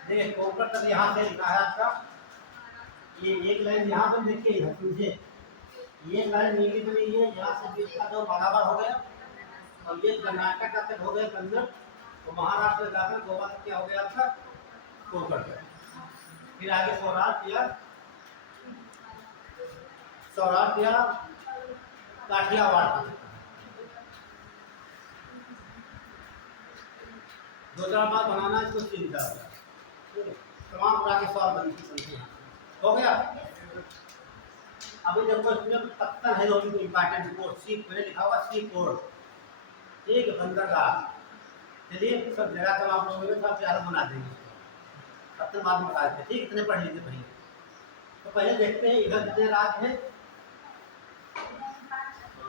देखिए कोकर तक यहाँ से लिखा है आपका, ये एक लाइन यहाँ पर देखिए समझे, ये लाइन नीली बनी है, यहाँ से बीच का जो बराबर हो गया, और ये कर्नाटक का तक हो गया कन्नड़, तो महाराष्ट्र जाकर गोवा तक क्या हो गया आपका कोकर तक। फिर आगे सौराष्ट्र या काठियावाड़ तक। दूसरा बात बनाना इसको चिंता तमाम तरह के सवाल बनते हैं। हो गया? अभी देखो इसमें पत्थर है, जो इम्पोर्टेंट कोड सी मैंने लिखा हुआ सी कोड, ठीक बंदरगाह। चलिए सब जगह का आप लोगों में सब प्यारा बना देंगे, पत्थर बाद में बता देते, ठीक इतने पढ़ लीजिए पहले। तो पहले देखते हैं इधर कितने राज्य हैं,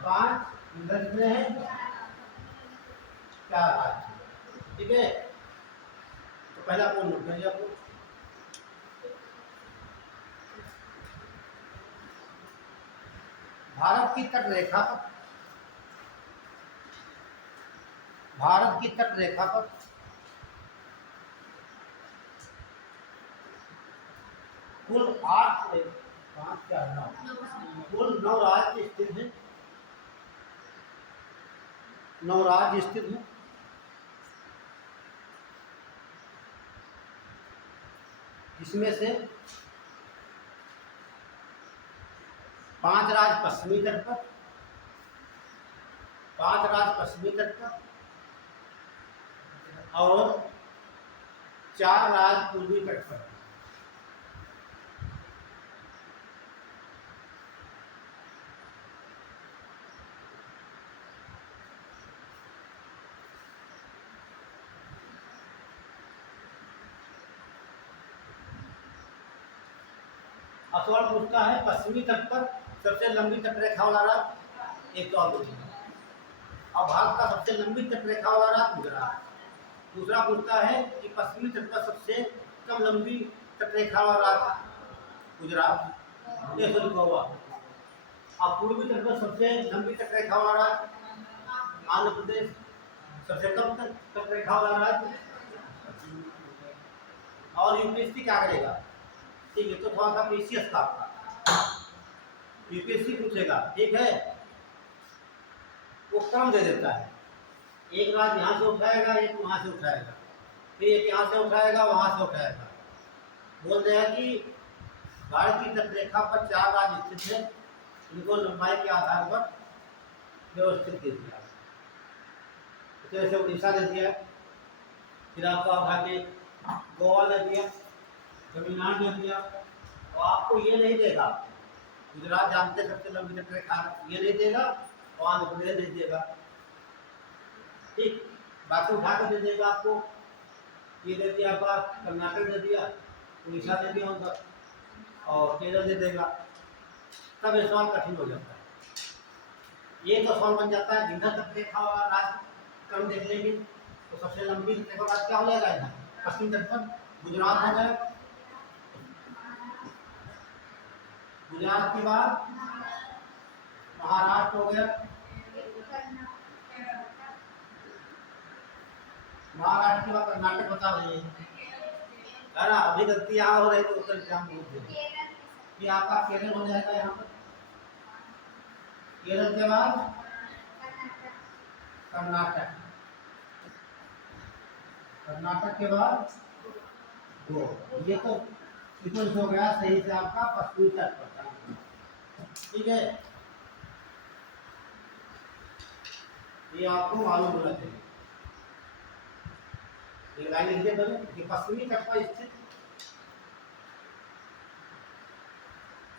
5, इधर कितने हैं, 4 राज्य, ठीक है। तो पहला आपको नोट करिए, आपको भारत की तट रेखा पर, भारत की तट रेखा पर कुल 8 से 5 4 9 कुल 9 राज्य स्थित हैं, 9 राज्य स्थित हैं। इसमें से 5 राज्य पश्चिमी तट पर, 5 राज्य पश्चिमी तट पर, और 4 राज्य पूर्वी तट पर। सवाल पूछता है पश्चिमी तट पर सबसे लंबी तट रेखा वाला राज्य, एक तो और अब भारत का सबसे लंबी तट रेखा वाला राज्य गुजरात। दूसरा पूछता है कि पश्चिमी तट पर सबसे कम लंबी तट रेखा वाला राज्य गुजरात, ये तो लिखा हुआ। अब पूर्वी तट पर सबसे लंबी तट रेखा वाला राज्य आंध्र प्रदेश, सबसे कम तट रेखा वाला राज्य। और यूपीएससी क्या करेगा, ठीक है, तो थोड़ा सा प्रीसियस था आपका, यूपीएससी पूछेगा, ठीक है, वो क्रम दे देता है, एक राज्य यहाँ से उठाएगा, एक वहाँ से उठाएगा, फिर एक यहाँ से उठाएगा, वहाँ से उठाएगा। बोल देगा कि भारत की तट रेखा पर 4 राज्य स्थित है, इनको लंबाई के आधार पर व्यवस्थित दे दिया। तो जैसे उड़ीसा दे दिया, फिर आपको आधा के गोवा दे दिया, तमिलनाडु दे दिया, और आपको ये नहीं देगा, गुजरात जानते सबसे लंबी तट रेखा, ये नहीं देगा, और आंध्र प्रदेश दे देगा, ठीक, बाकी उठा कर दे देगा आपको, ये दे दिया आपका कर्नाटक दे दिया, उड़ीसा दे दिया होगा, और केरल दे देगा, तब ये सवाल कठिन हो जाता है। ये तो सवाल बन जाता है जिधर तट रेखा वाला राज्य क्रम देख लेंगे, तो सबसे लंबी तट रेखा राज्य क्या हो जाएगा, इधर पश्चिम तट पर गुजरात हो जाएगा, गुजरात के बाद महाराष्ट्र हो गया, महाराष्ट्र के बाद कर्नाटक बता रही है ना, अभी गलती यहाँ हो रही तो उत्तर एग्जाम पूछ देंगे कि आपका केरल हो जाएगा, यहाँ पर केरल के बाद कर्नाटक, कर्नाटक के बाद गो। ये तो सीक्वेंस हो गया सही से आपका पश्चिमी तट पर। ठीक है, ये आपको मालूम होना चाहिए। ये लाइन लिखिए पहले कि पश्चिमी तट पर स्थित,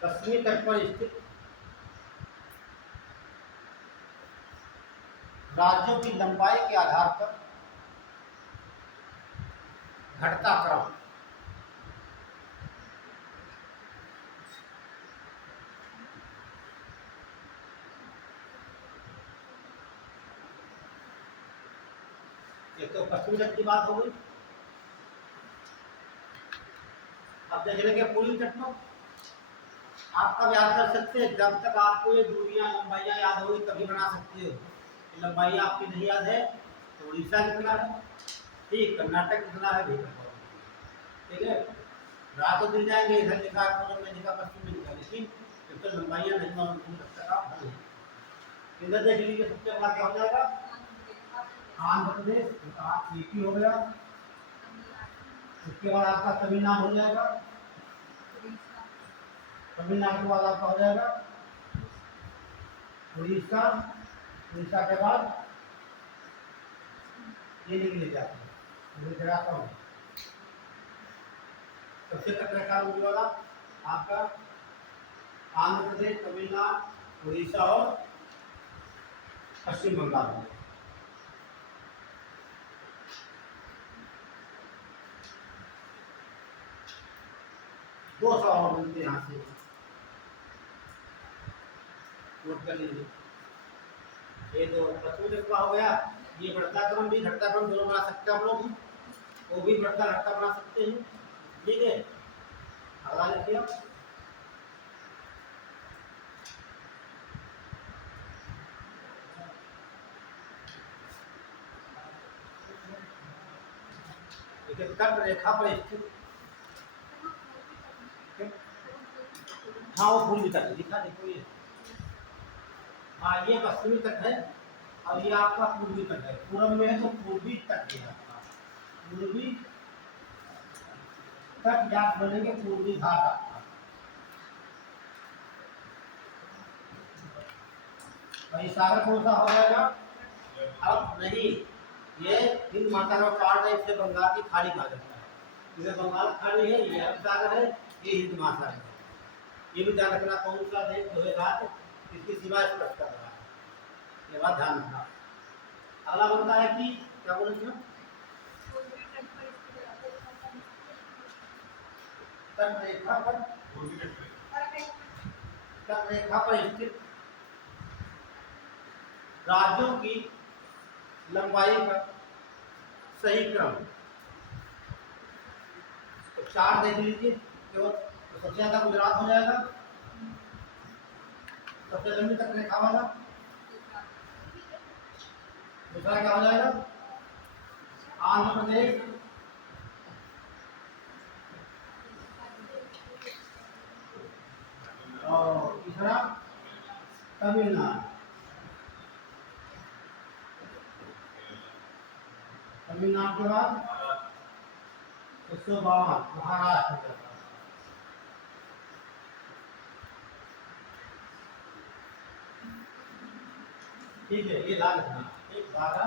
पश्चिमी तट पर स्थित राज्यों की लंबाई के आधार पर घटता क्रम। एक तो पश्चिमी तट की बात हो गई। अब देख लेंगे पूर्वी तट को। आप कब याद कर सकते हैं? जब तक आपको ये दूरियां लंबाइयां याद होगी तभी बना सकते हो। लंबाई आपकी नहीं याद है तो उड़ीसा कितना है, ठीक, कर्नाटक कितना है भी। ठीक है, रात तो मिल जाएंगे, इधर लिखा पूर्व में लिखा पश्चिम में लिखा, लेकिन जब तक लंबाइयां नहीं मालूम तब तक आप हल नहीं। इधर देख लीजिए सबसे बड़ा क्या हो जाएगा, आंध्र प्रदेश एक ही हो गया। उसके बाद आपका तमिलनाडु हो जाएगा, तमिलनाडु के बाद आपका हो जाएगा उड़ीसा, उड़ीसा के बाद ये लिख लीजिए आप सबसे तक रेखा वाला आपका आंध्र प्रदेश, तमिलनाडु, उड़ीसा और पश्चिम बंगाल। 2 सवाल मिलते हैं यहाँ से, नोट कर लीजिए। ये तो पश्चिमी तट का हो गया। ये बढ़ता क्रम भी घटता क्रम दोनों बना सकते हैं हम लोग, वो भी बढ़ता घटता बना सकते हैं। ठीक है, अगला लिखिए आप। तट रेखा पर स्थित, हाँ वो पूर्वी तट लिखा, देखो ये, हाँ ये पश्चिमी तट है और ये आपका पूर्वी तट है। पूर्व में है तो पूर्वी तट है आपका, पूर्वी तट याद बनेंगे, पूर्वी घाट आपका। और सागर कौन सा हो जाएगा? अब नहीं, ये हिंद महासागर पार्ट है, इससे बंगाल की खाड़ी कहा जाता है। ये बंगाल खाड़ी है, ये अरब सागर है, ये हिंद महासागर है। ये भी ध्यान रखना, कौन सा देश जो है घाट इसकी सीमा स्पष्ट कर रहा है, ये बात ध्यान रखना। अगला बनता है कि क्या बोले थे, तट रेखा पर, तट रेखा पर स्थित राज्यों की लंबाई का सही क्रम। तो 4 देख लीजिए, केवल तो सबसे ज्यादा गुजरात हो जाएगा, सबसे लंबी तट रेखा वाला। दूसरा क्या हो जाएगा? आंध्र प्रदेश, और तीसरा तमिलनाडु। तमिलनाडु के बाद 152 महाराष्ट्र। ठीक है, ये याद रखना, 12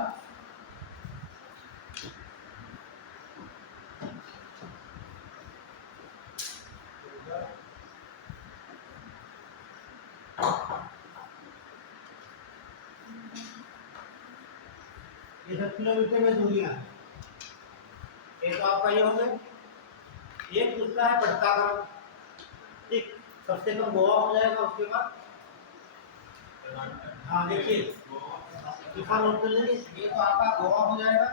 ये सब किलोमीटर में दूरियां हैं। एक तो आपका ये हो गया, एक दूसरा है बढ़ता क्रम। ठीक, सबसे कम गोवा हो जाएगा, उसके बाद हाँ देखिए लिखा नोट कर लेंगे, ये तो आपका गोवा हो जाएगा,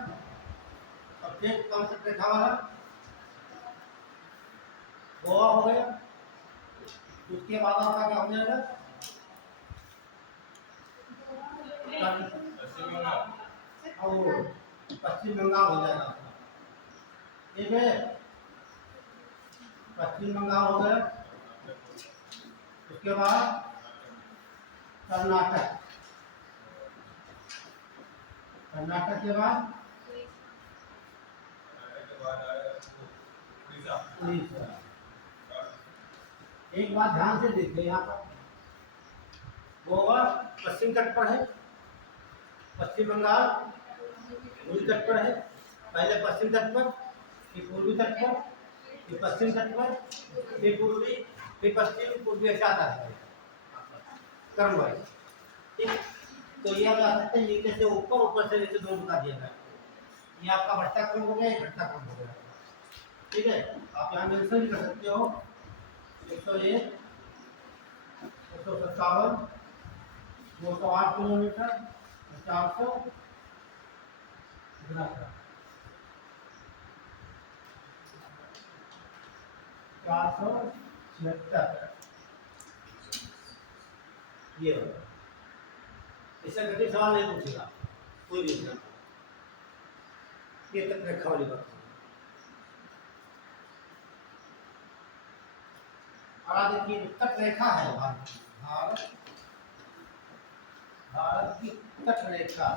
सबसे कम तट रेखा वाला गोवा हो गया। उसके बाद आपका क्या हो जाएगा? और पश्चिम बंगाल हो जाएगा आपका। ठीक है, पश्चिम बंगाल हो गया। उसके बाद कर्नाटक, कर्नाटक के बाद उड़ीसा। एक बात ध्यान से देखिए, यहाँ पर गोवा पश्चिम तट पर है, पश्चिम बंगाल पूर्वी तट पर है। पहले पश्चिम तट पर, फिर पूर्वी तट पर, फिर पश्चिम तट पर, फिर पूर्वी, फिर पश्चिम, पूर्वी, ऐसा आता है क्रम वाइज। ठीक, तो ये आप आ सकते हैं नीचे से ऊपर, ऊपर से नीचे, दो बता दिया गया। ये आपका बढ़ता क्रम हो गया, ये घटता क्रम हो गया। ठीक है, आप यहाँ मेंशन भी कर सकते हो 101, 157, 208 किलोमीटर, 400, 476। ये इससे कभी सवाल नहीं पूछेगा कोई भी एग्जाम। ये तक रेखा वाली बात है। और आगे की तट रेखा है भारत, भारत की तट रेखा।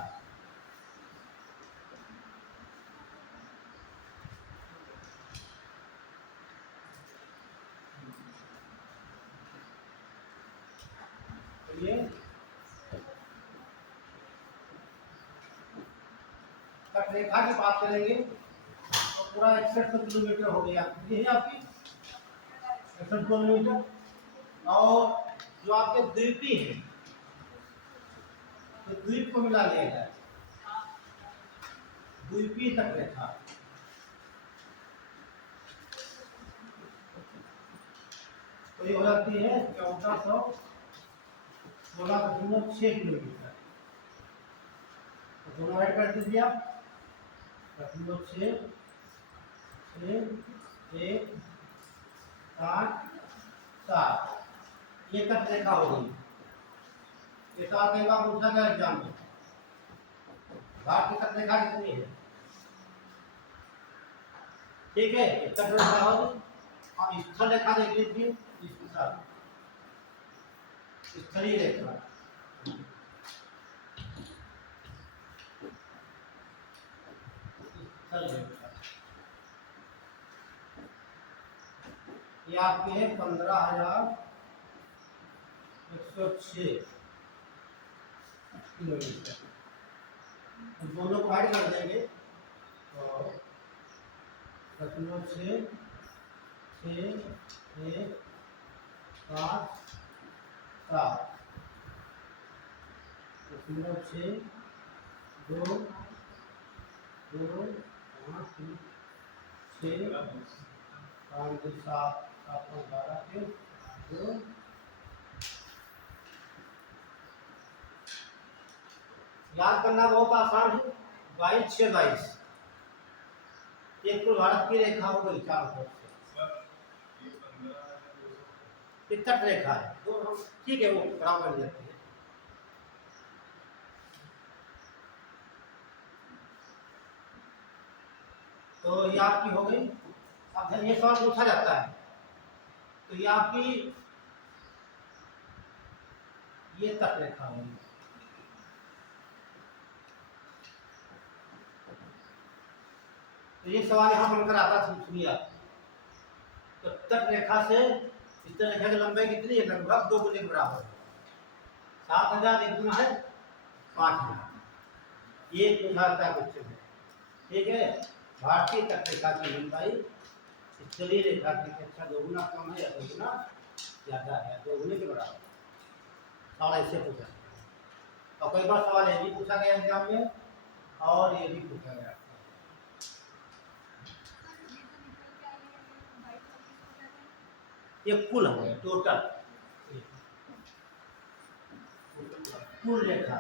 ये तट रेखा की बात करेंगे तो पूरा 61 किलोमीटर हो गया। ये है आपकी 61 किलोमीटर। और जो आपके द्वीपी है, तो द्वीप को मिला लिया जाए, द्वीपी तट रेखा। तो ये हो जाती है 1416.6 किलोमीटर। तो दोनों ऐड कर दीजिए आप, 6, 1, 8, 7। ये तट रेखा हो गई। ये 7 कई बार पूछा गया एग्जाम में, भारत की तट रेखा कितनी है। ठीक है, तट रेखा हो गई। और स्थल रेखा देख लीजिए, स्थलीय रेखा। ये आपके है 15,106 किलोमीटर। दोनों को ऐड कर देंगे तो 6, 1, 5, 7, 6, 2, 2, 5, 6, 5, 7, 12 के 2। याद करना बहुत आसान है, 22, 6, 22। एक तो भारत की रेखा हो गई चारों तरफ से, तट रेखा है तो ठीक है, वो बराबर बन जाती है। तो ये आपकी हो गई। अब ये सवाल पूछा जाता है, तो ये आपकी ये तट रेखा होगी। तो ये सवाल यहाँ बनकर आता था, सुनिए आप। तो तट रेखा से इस तरह रेखा की लंबाई कितनी है, लगभग 2 गुने के बराबर है। 7,000 एक गुना है 5,000। ये पूछा जाता है क्वेश्चन है। ठीक है, भारतीय तट रेखा की लंबाई स्थलीय रेखा की अपेक्षा 2 गुना कम है या 2 गुना ज्यादा है, 2 गुने के बराबर। सवाल ऐसे पूछा। और कई बार सवाल ये भी पूछा गया एग्जाम में, और ये भी पूछा गया। ये कुल है, टोटल कुल रेखा।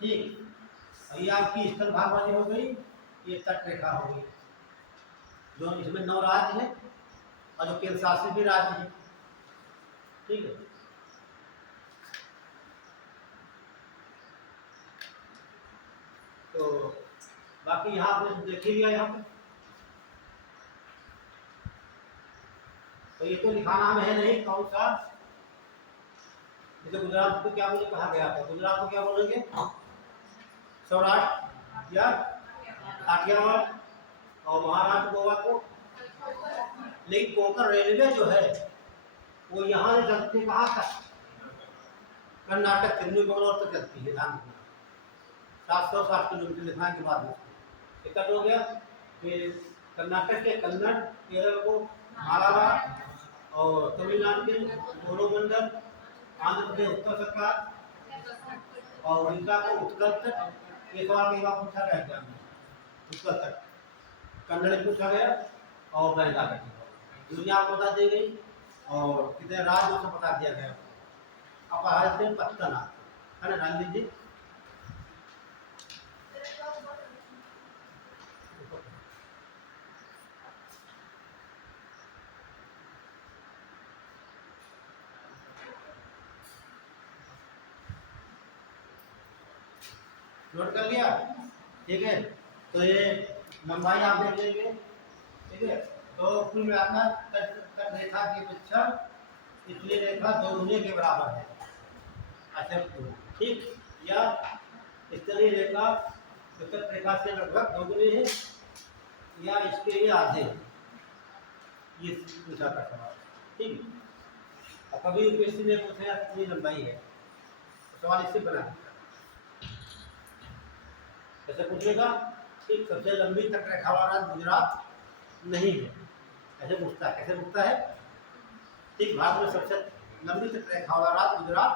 ठीक, ये आपकी स्थल भाग वाली हो गई, ये तट रेखा हो गई। जो इसमें 9 राज्य है और जो केंद्र शासित भी राज्य है। ठीक है, तो बाकी यहाँ आपने देख लिया यहाँ पे। तो ये तो लिखाना में है नहीं कौन सा। जैसे गुजरात को क्या मुझे कहा गया था, गुजरात को क्या बोलेंगे, सौराष्ट्र या काठियावाड़, और महाराष्ट्र गोवा को, लेकिन कोंकण रेलवे जो है वो यहाँ से चलती है कहाँ तक, कर्नाटक चेन्नई बंगलौर तक चलती है। ध्यान रखना 760 किलोमीटर लिखने के बाद कितना हो गया कि कर्नाटक के कन्नड़, केरल को मालाबार और तमिलनाडु के कोरोमंडल, आंध्र प्रदेश उत्तर सरकार और उड़ीसा को उत्कल तक। ये सवाल कई बार पूछा गया एग्जाम में, उत्कल तक कन्नड़ पूछा गया और बंगाल तक। दुनिया को बता दी गई और कितने राज्य को बता दिया गया। अब आज दिन पत्तन है ना गांधी जी, नोट कर लिया, ठीक है। तो ये लंबाई आप देख लेंगे, ठीक है। तो कुल मिलाकर तट रेखा की अपेक्षा इसलिए रेखा दोगुने के बराबर है, अच्छा ठीक, या स्थलीय रेखा तट रेखा से लगभग दोगुनी है या इसके लिए आधे, ये पूछा था सवाल, ठीक है। कभी यूपीएससी में पूछा कितनी लंबाई है, तो सवाल इससे बना कैसे पूछेगा, ठीक। सबसे लंबी तट रेखा वाला गुजरात नहीं है, ऐसे पूछता है। कैसे पूछता है, ठीक। भारत में सबसे लंबी तट रेखा वाला राज्य गुजरात,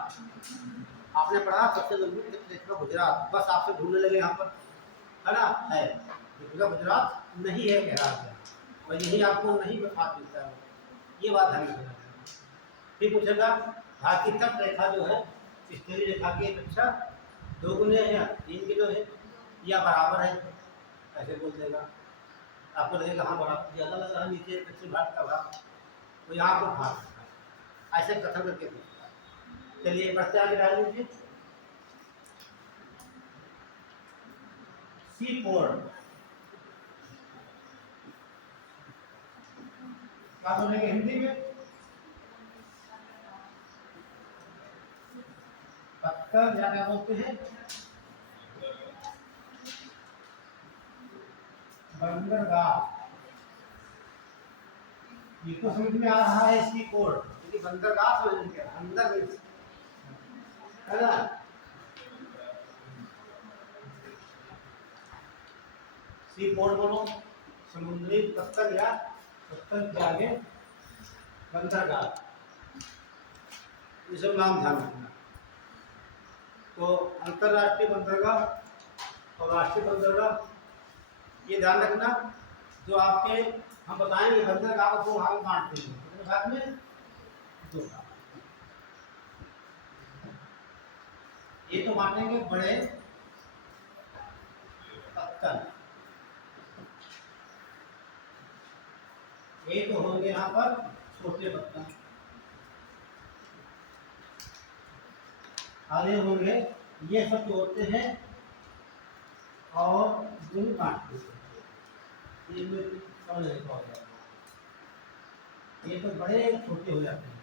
आपने पढ़ा सबसे लंबी तट रेखा गुजरात, बस आपसे ढूंढने लगे यहाँ पर, है ना, है गुजरात नहीं है कह रहा है, और यही आपको नहीं बता मिलता है, ये बात ध्यान रखना। फिर पूछेगा भारत की तट रेखा जो है स्थलीय रेखा की अपेक्षा दोगुने है, 3 किलो है या बराबर है, ऐसे बोल देगा। आपको लगेगा हाँ बराबर, ज़्यादा लग रहा है नीचे दक्षिण भारत का भाग, तो यहाँ को भाग ऐसे कथन करके पूछता है। चलिए बढ़ते आगे डाल लीजिए। सी पोर्ट क्या बोलेंगे हिंदी में, पत्थर या क्या बोलते हैं, बंदरगाह। ये तो समझ में आ रहा है सी पोर्ट, क्योंकि बंदरगाह समझ में अंदर है ना। सी पोर्ट बोलो समुद्री पत्थर या पत्थर के आगे बंदरगाह, ये सब नाम ध्यान रखना। तो अंतरराष्ट्रीय बंदरगाह और राष्ट्रीय बंदरगाह ये ध्यान रखना। जो आपके हम बताएंगे बंदरगाह को 2 भाग में बांटते हैं, कितने भाग में, 2 भाग। ये तो बांटेंगे बड़े पत्थर, ये तो होंगे यहाँ पर छोटे पत्थर, आगे होंगे ये सब जोड़ते हैं और दोनों काटते हैं, ये तो बड़े छोटे हो जाते हैं।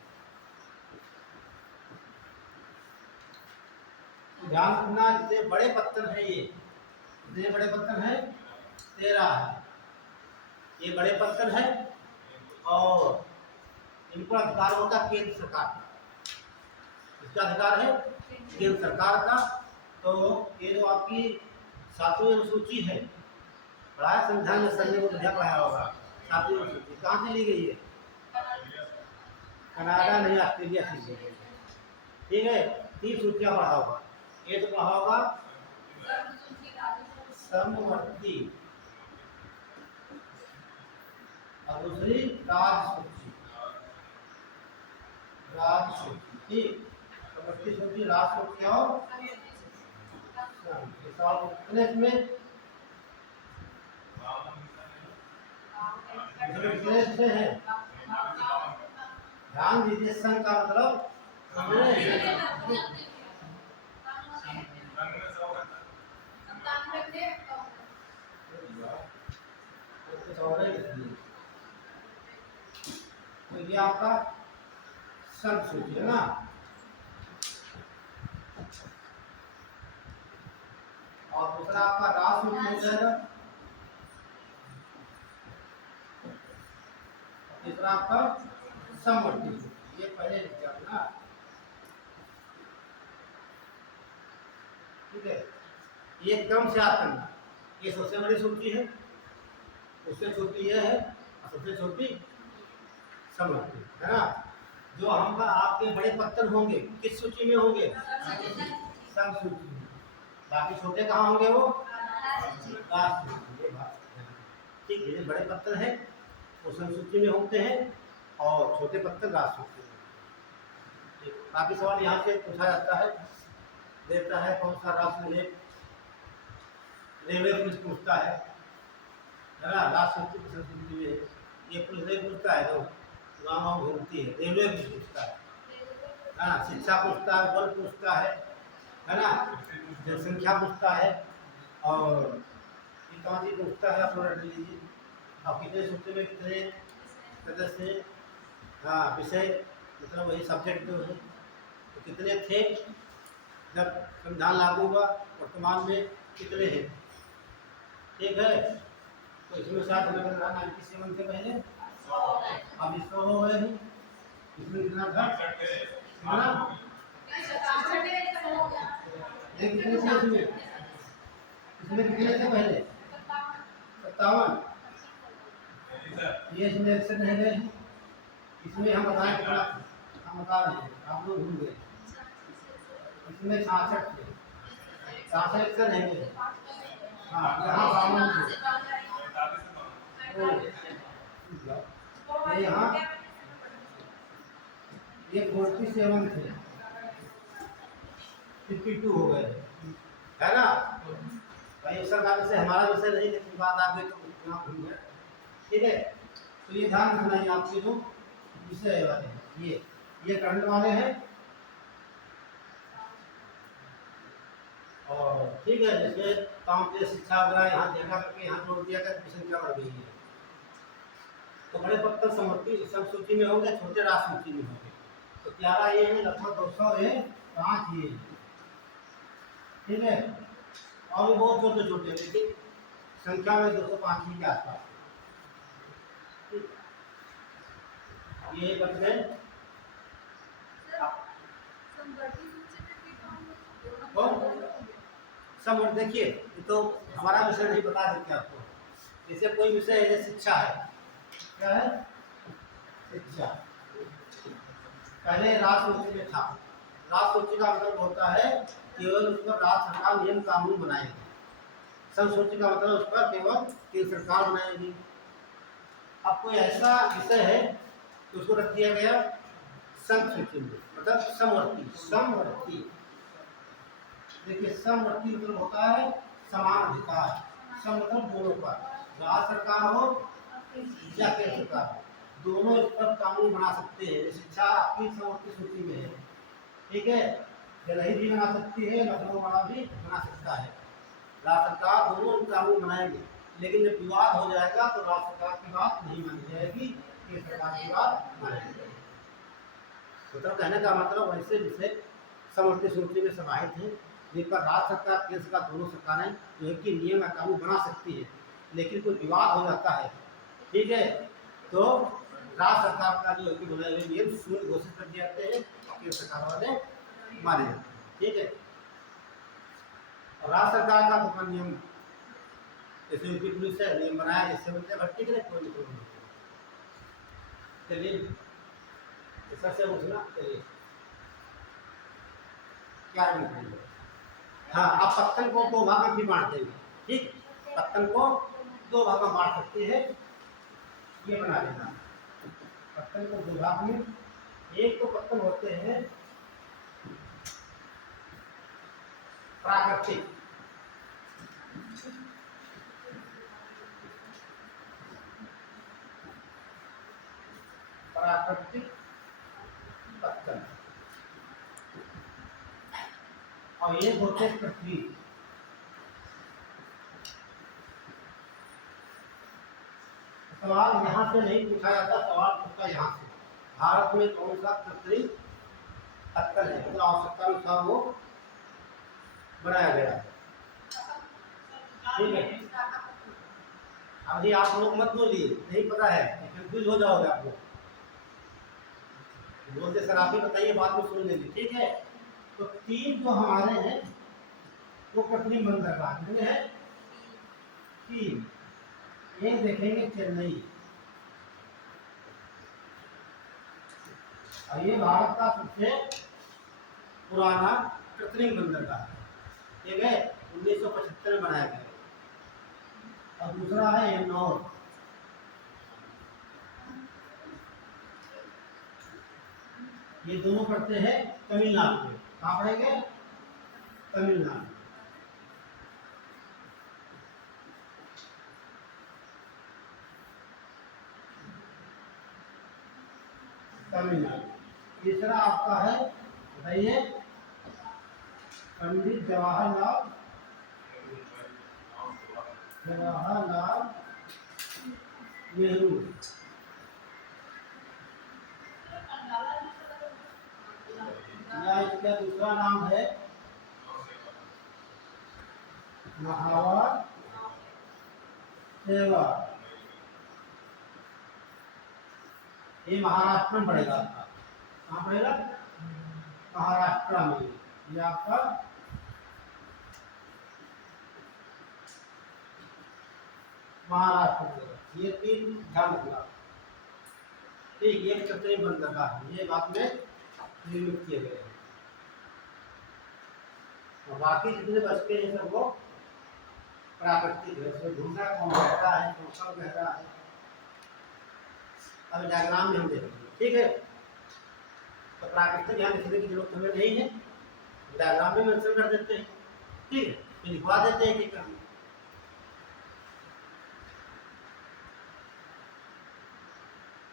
ध्यान रखना जितने बड़े पत्थर है, ये जितने बड़े पत्थर हैं 13 है, ये बड़े पत्थर है और इन पर अधिकार होता है केंद्र सरकार, इसका अधिकार है केंद्र सरकार का। तो ये जो आपकी 7वीं अनुसूची है, पढ़ाया संविधान में सर ने को बढ़िया पढ़ाया होगा। 7वीं अनुसूची कहाँ से ली गई है, कनाडा नहीं ऑस्ट्रेलिया से ली गई, ठीक है। 3 सूचियाँ पढ़ा होगा, ये तो पढ़ा होगा समवर्ती और दूसरी राजसूची, राजसूची, ठीक। समवर्ती सूची, राजसूची और में है। ध्यान दीजिए संघ का मतलब तो ये आपका संघ सूची है ना। और दूसरा आपका राष्ट्र सूची हो जाएगा, दूसरा आपका समवर्ती सूत्र, ये पहले लिख जाओ ना, ठीक है। ये क्रम से याद करना, ये सबसे बड़ी सूची है, उससे छोटी ये है और सबसे छोटी समवर्ती, है ना। जो हम आपके बड़े पत्थर होंगे किस सूची में होंगे? सम सूची में। बाकी छोटे कहाँ होंगे? वो लास्ट सूची। ये बात ठीक है, बड़े पत्थर हैं वो सम सूची में होते हैं और छोटे पत्थर लास्ट सूची में। ठीक, बाकी सवाल यहाँ से पूछा जाता है, देता है कौन सा राष्ट्र रेलवे पुलिस पूछता है ना, लास्ट सूची में ये पुलिस नहीं पूछता है, तो गाँव घूमती है, रेलवे पुलिस पूछता है ना, शिक्षा पूछता है, बल पूछता है ना, जनसंख्या पूछता है और इत्यादि पूछता है। अपना रख लीजिए और कितने सूची में कितने सदस्य, हाँ विषय मतलब वही सब्जेक्ट जो है, तो कितने थे जब संविधान लागू हुआ, वर्तमान में कितने हैं, ठीक है। तो इसमें साथ में लग रहा 97 से पहले अब 100 हो गए हैं, इसमें कितना था? कितने थे इसमें कितने थे पहले? 57। ये इसमें एक्शन रह गए, इसमें हम बताएं कितना, हम बता रहे हैं, आप लोग भूल गए। इसमें 66 थे, 66 एक्शन रह गए, हाँ यहाँ 52 थे, यहाँ ये 47 थे, 52 हो गए, है ना। भाई सरकार से हमारा विषय नहीं, लेकिन बात आ गई तो इतना भूल गए, ठीक है। तो ये ध्यान रखना है आपके जो विषय वाले हैं, ये करंट वाले हैं, और ठीक है। जैसे काम के शिक्षा वगैरह यहाँ देखा करके यहाँ जोड़ दिया कर संख्या बढ़ गई है, तो बड़े पत्थर समवर्ती सब सूची में होंगे, छोटे राष्ट्र सूची में होंगे। तो 11 ये है, लगभग 200 है, 5 ये, ठीक है। और भी बहुत छोटे छोटे, लेकिन संख्या में 205 के आसपास, ये बच्चे सब देखिए, तो हमारा विषय नहीं बता देते आपको। जैसे कोई विषय है, शिक्षा है, क्या है? शिक्षा पहले राष्ट्र सूची में था। राष्ट्र सूची का मतलब होता है केवल उस पर राज्य सरकार नियम कानून बनाएगी। सम सूची का मतलब उस पर केवल केंद्र सरकार बनाएगी। अब कोई ऐसा विषय है तो उसको रख दिया गया सम सूची में, मतलब समवर्ती। समवर्ती देखिए, समवर्ती मतलब होता है समान अधिकार। सम मतलब दोनों पर, राज्य सरकार हो या केंद्र सरकार हो, दोनों इस पर कानून बना सकते हैं। शिक्षा आपकी समवर्ती सूची में है, ठीक है। दिल्ली भी बना सकती है, लखनऊ वाला भी बना सकता है, राज्य सरकार दोनों कानून बनाएंगे। लेकिन जब विवाद हो जाएगा तो राज्य सरकार की बात नहीं मानी जाएगी, केंद्र सरकार की बात मानी जाएगी। मतलब कहने का मतलब वैसे विषय समवर्ती सूची में समाहित है, जिन पर राज्य सरकार केंद्र सरकार दोनों सरकारें जो है कि नियम या कानून बना सकती है। लेकिन कोई विवाद हो जाता है, ठीक है, तो राज्य सरकार का जो है कि बनाए हुए नियम शून्य घोषित कर दिए जाते हैं और केंद्र सरकार वाले माने जाते हैं, ठीक है। और राज्य सरकार का तो नियम, जैसे यूपी पुलिस है, नियम बनाया जिससे बच्चे भर्ती करें, कोई नहीं। चलिए सबसे पूछना, चलिए क्या निकलेगा? हाँ, आप पत्तन को 2 भाग में भी बांट देंगे, ठीक। पत्तन को 2 भाग में बांट सकते हैं, ये बना लेना। पत्तन को 2 भाग में, एक तो पत्तन होते हैं प्राकृतिक, प्राकृतिक पत्तन, और ये होते पृथ्वी। सवाल यहाँ से नहीं पूछा जाता, सवाल पूछता यहाँ से, भारत में कौन सा कृत्रिम पत्तन है, मतलब आवश्यकता अनुसार वो बनाया गया है, ठीक है। अभी आप लोग मत बोलिए, नहीं पता है, कंफ्यूज हो जाओगे आप लोग। बोलते सर आप ही बताइए, बाद में सुन लेंगे, ठीक है। तो 3 जो हमारे हैं वो कृत्रिम बंदरगाह कितने हैं? 3। एक देखेंगे चेन्नई, और ये भारत का सबसे पुराना कृत्रिम बंदरगाह है, ठीक है, 1975 में बनाया गया। और दूसरा है एन्नौर, ये दोनों पड़ते हैं तमिलनाडु में। कहाँ पड़ेंगे? तमिलनाडु। तमिलनाडु। तीसरा आपका है, बताइए, पंडित जवाहरलाल नेहरू। या इसका दूसरा नाम है महावर सेवा। ये महाराष्ट्र में पड़ेगा आपका। कहाँ पड़ेगा? महाराष्ट्र में। ये आपका महाराष्ट्र में। ये 3 ध्यान रखना, ठीक। ये कृत्रिम बंदरगाह है, ये बाद में निर्मित किए गए हैं। और बाकी जितने बचते हैं सब वो प्राकृतिक है, उसमें ढूंढना कौन गहरा है, कौन कम गहरा है, अब डायग्राम में हम देखेंगे, ठीक है। तो प्राकृतिक यहाँ लिखने की जरूरत हमें नहीं है, डायग्राम में मेंशन कर देते हैं, ठीक है, तो लिखवा देते हैं कि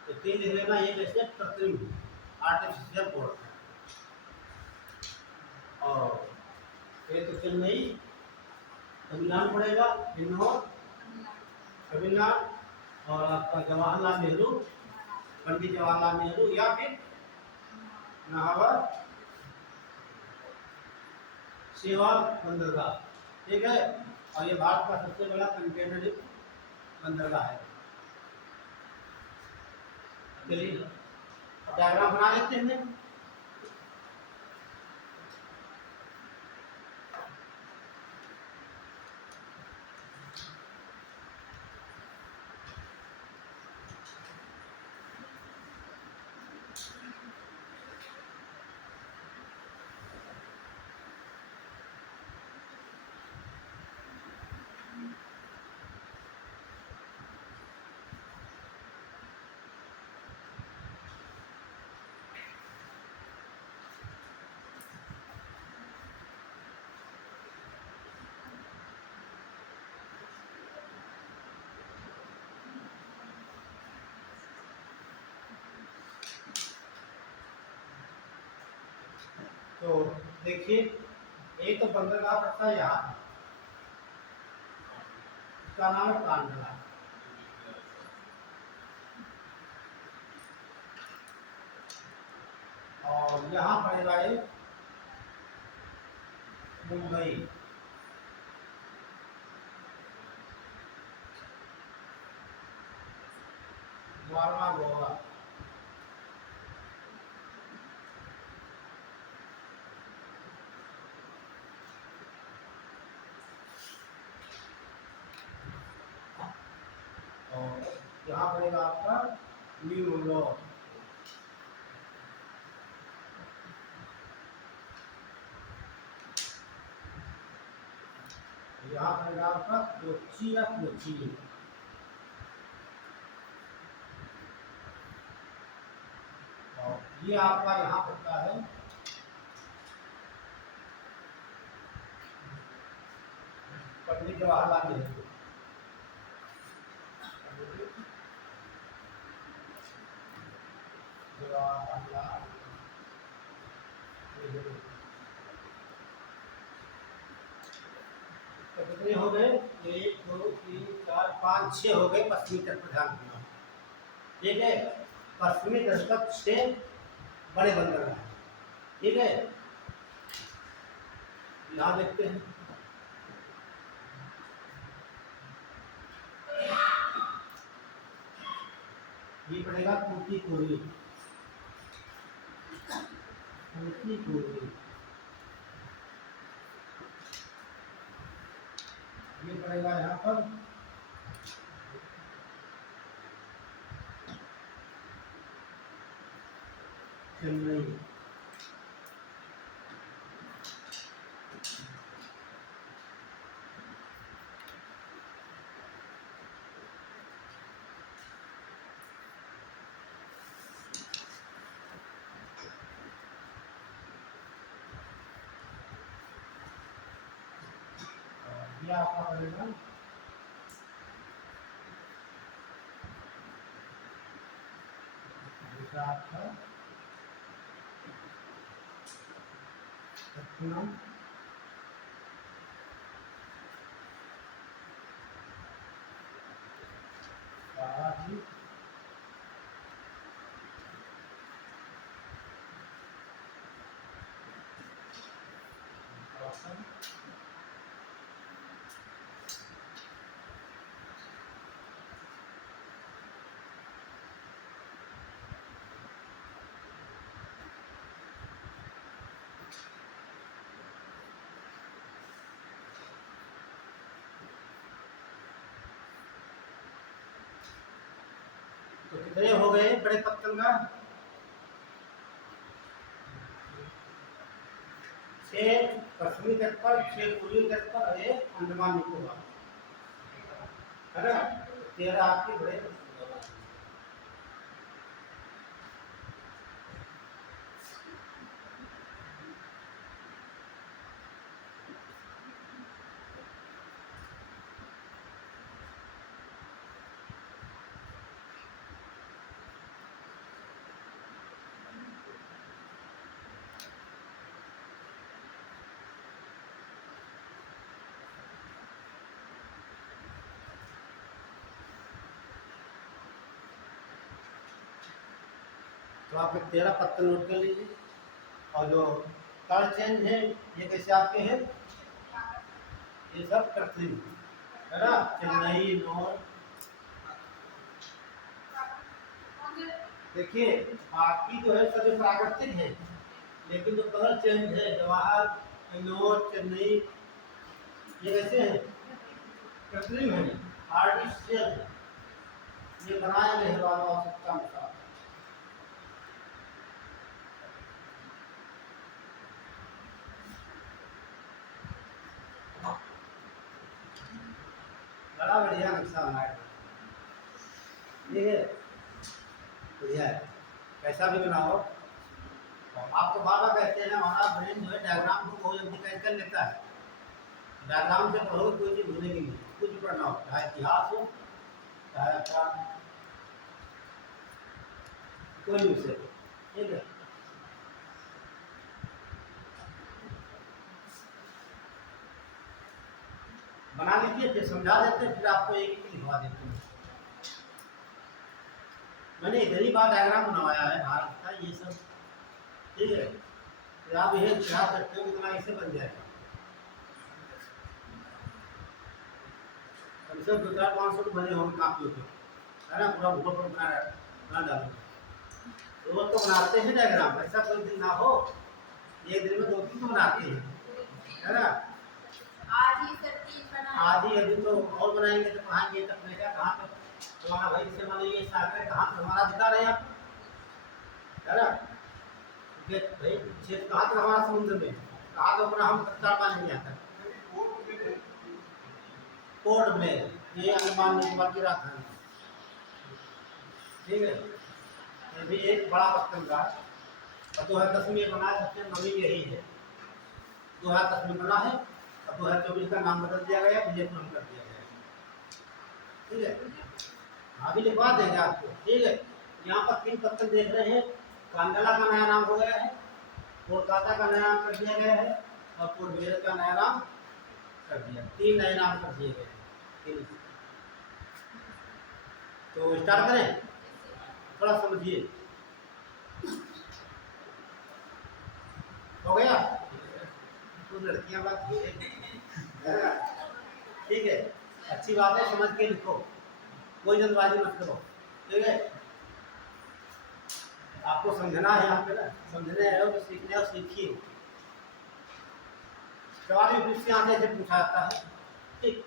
तो 3 लिख लेना, ये जैसे कृत्रिम आर्टिफिशियल पोर्ट है। और ये तो चेन्नई तमिलनाडु पड़ेगा, एन्नौर तमिलनाडु, और आपका जवाहरलाल नेहरू, पंडित जवाहरलाल नेहरू, या फिर नाहवर सेवा बंदरगाह, ठीक है। और ये भारत का सबसे बड़ा कंटेनर बंदरगाह है। चलिए डायग्राम बना लेते हैं। तो देखिए, एक तो बंदरगाह पड़ता है यहाँ, इसका नाम है कांडला, और यहाँ पड़ेगा ये मुंबई, वारमा गोवा, और यहाँ पड़ेगा आपका न्यू मंगलौर, यहाँ पड़ेगा आपका कोच्चि या कोच्चि, और ये आपका यहाँ पड़ता है पंडित जवाहरलाल नेहरू। तो कितने हो गए? 1 2 3 4 5 6 हो गए पश्चिमी तट पर, ध्यान रखना, ठीक है। पश्चिमी तट तक 6 बड़े बंदरगाह, ठीक है। यहाँ देखते हैं, ये पड़ेगा तूतीकोरिन, हल्की पूरी ये पड़ेगा यहाँ पर चेन्नई। ये आपका पड़ेगा गुजरात का लखनऊ कराची तो कितने हो गए बड़े पत्तन का 6 पश्चिमी तट पर, 6 पूर्वी तट पर और 1 अंडमान निकोबार, है ना। 13 आपके बड़े तो आपके 13 पत्तन नोट कर लीजिए। और जो कलर चेंज है ये कैसे आपके हैं, ये सब कृत्रिम है ना। चेन्नई नॉर्थ, देखिए बाकी जो है सभी प्राकृतिक है, लेकिन जो कलर चेंज है जवाहर, इंदौर, चेन्नई, ये कैसे है, कृत्रिम है, आर्टिफिशियल है, ये बनाए गए हैं आवश्यकता अनुसार। बड़ा बढ़िया नक्शा बनाया, ठीक है, बढ़िया है, कैसा भी बनाओ। आप तो बार बार कहते हैं ना, हमारा ब्रेन जो है डायग्राम को बहुत जल्दी कैच कर लेता है। डायग्राम से पढ़ोगे कोई चीज भूलेगी नहीं, कुछ भी पढ़ना हो, चाहे इतिहास हो चाहे आपका कोई भी विषय, ठीक है। बना लीजिए, फिर समझा देते हैं, फिर आपको एक एक लिखवा देते हैं। मैंने इतनी बार डायग्राम बनवाया है भारत का, ये सब, ठीक है। फिर आप ये क्या सकते हो कितना इससे बन जाएगा, कम से कम 200-500 बने होंगे काफी होते, है ना। पूरा भूगोल पर बना डालो, रोज तो बनाते हैं डायग्राम, ऐसा कोई दिन ना हो एक दिन में 2-3 तो बनाते हैं, है ना। आज ही अभी तो और बनाएंगे तो पढ़ाएंगे तक नहीं, कहाँ तक तुम्हारा भाई से मान लीजिए सागर कहाँ तक हमारा अधिकार है, आप है ना। भाई क्षेत्र कहाँ तक हमारा समुद्र में, कहाँ तो अपना हम तत्काल पानी नहीं आता, पोर्ट में ये अंडमान निकोबार की राजधानी, ठीक है। ये भी एक बड़ा पत्तन का, और 2010 में बना है, सबसे नवीन यही है, 2010 में बना है, और 2024 का नाम बदल दिया गया, विजयपुरम कर दिया गया, ठीक है। अभी लिखवा देंगे आपको, ठीक है। यहाँ पर 3 पत्तन देख रहे हैं, कांडला का नया नाम हो गया है, कोलकाता का नया नाम कर दिया गया है, और पोर्टब्लेयर का नया नाम कर दिया, 3 नए नाम कर दिए गए। तो स्टार्ट करें, थोड़ा समझिए, हो गया। तो लड़कियां बात ठीक है, अच्छी बात है, समझ के लिखो, कोई जल्दबाजी मत करो, ठीक है। आपको समझना है यहाँ पे ना, समझने आए हो तो सीखने और सीखिए। सवाल यूपीएससी आने से पूछा जाता है, ठीक।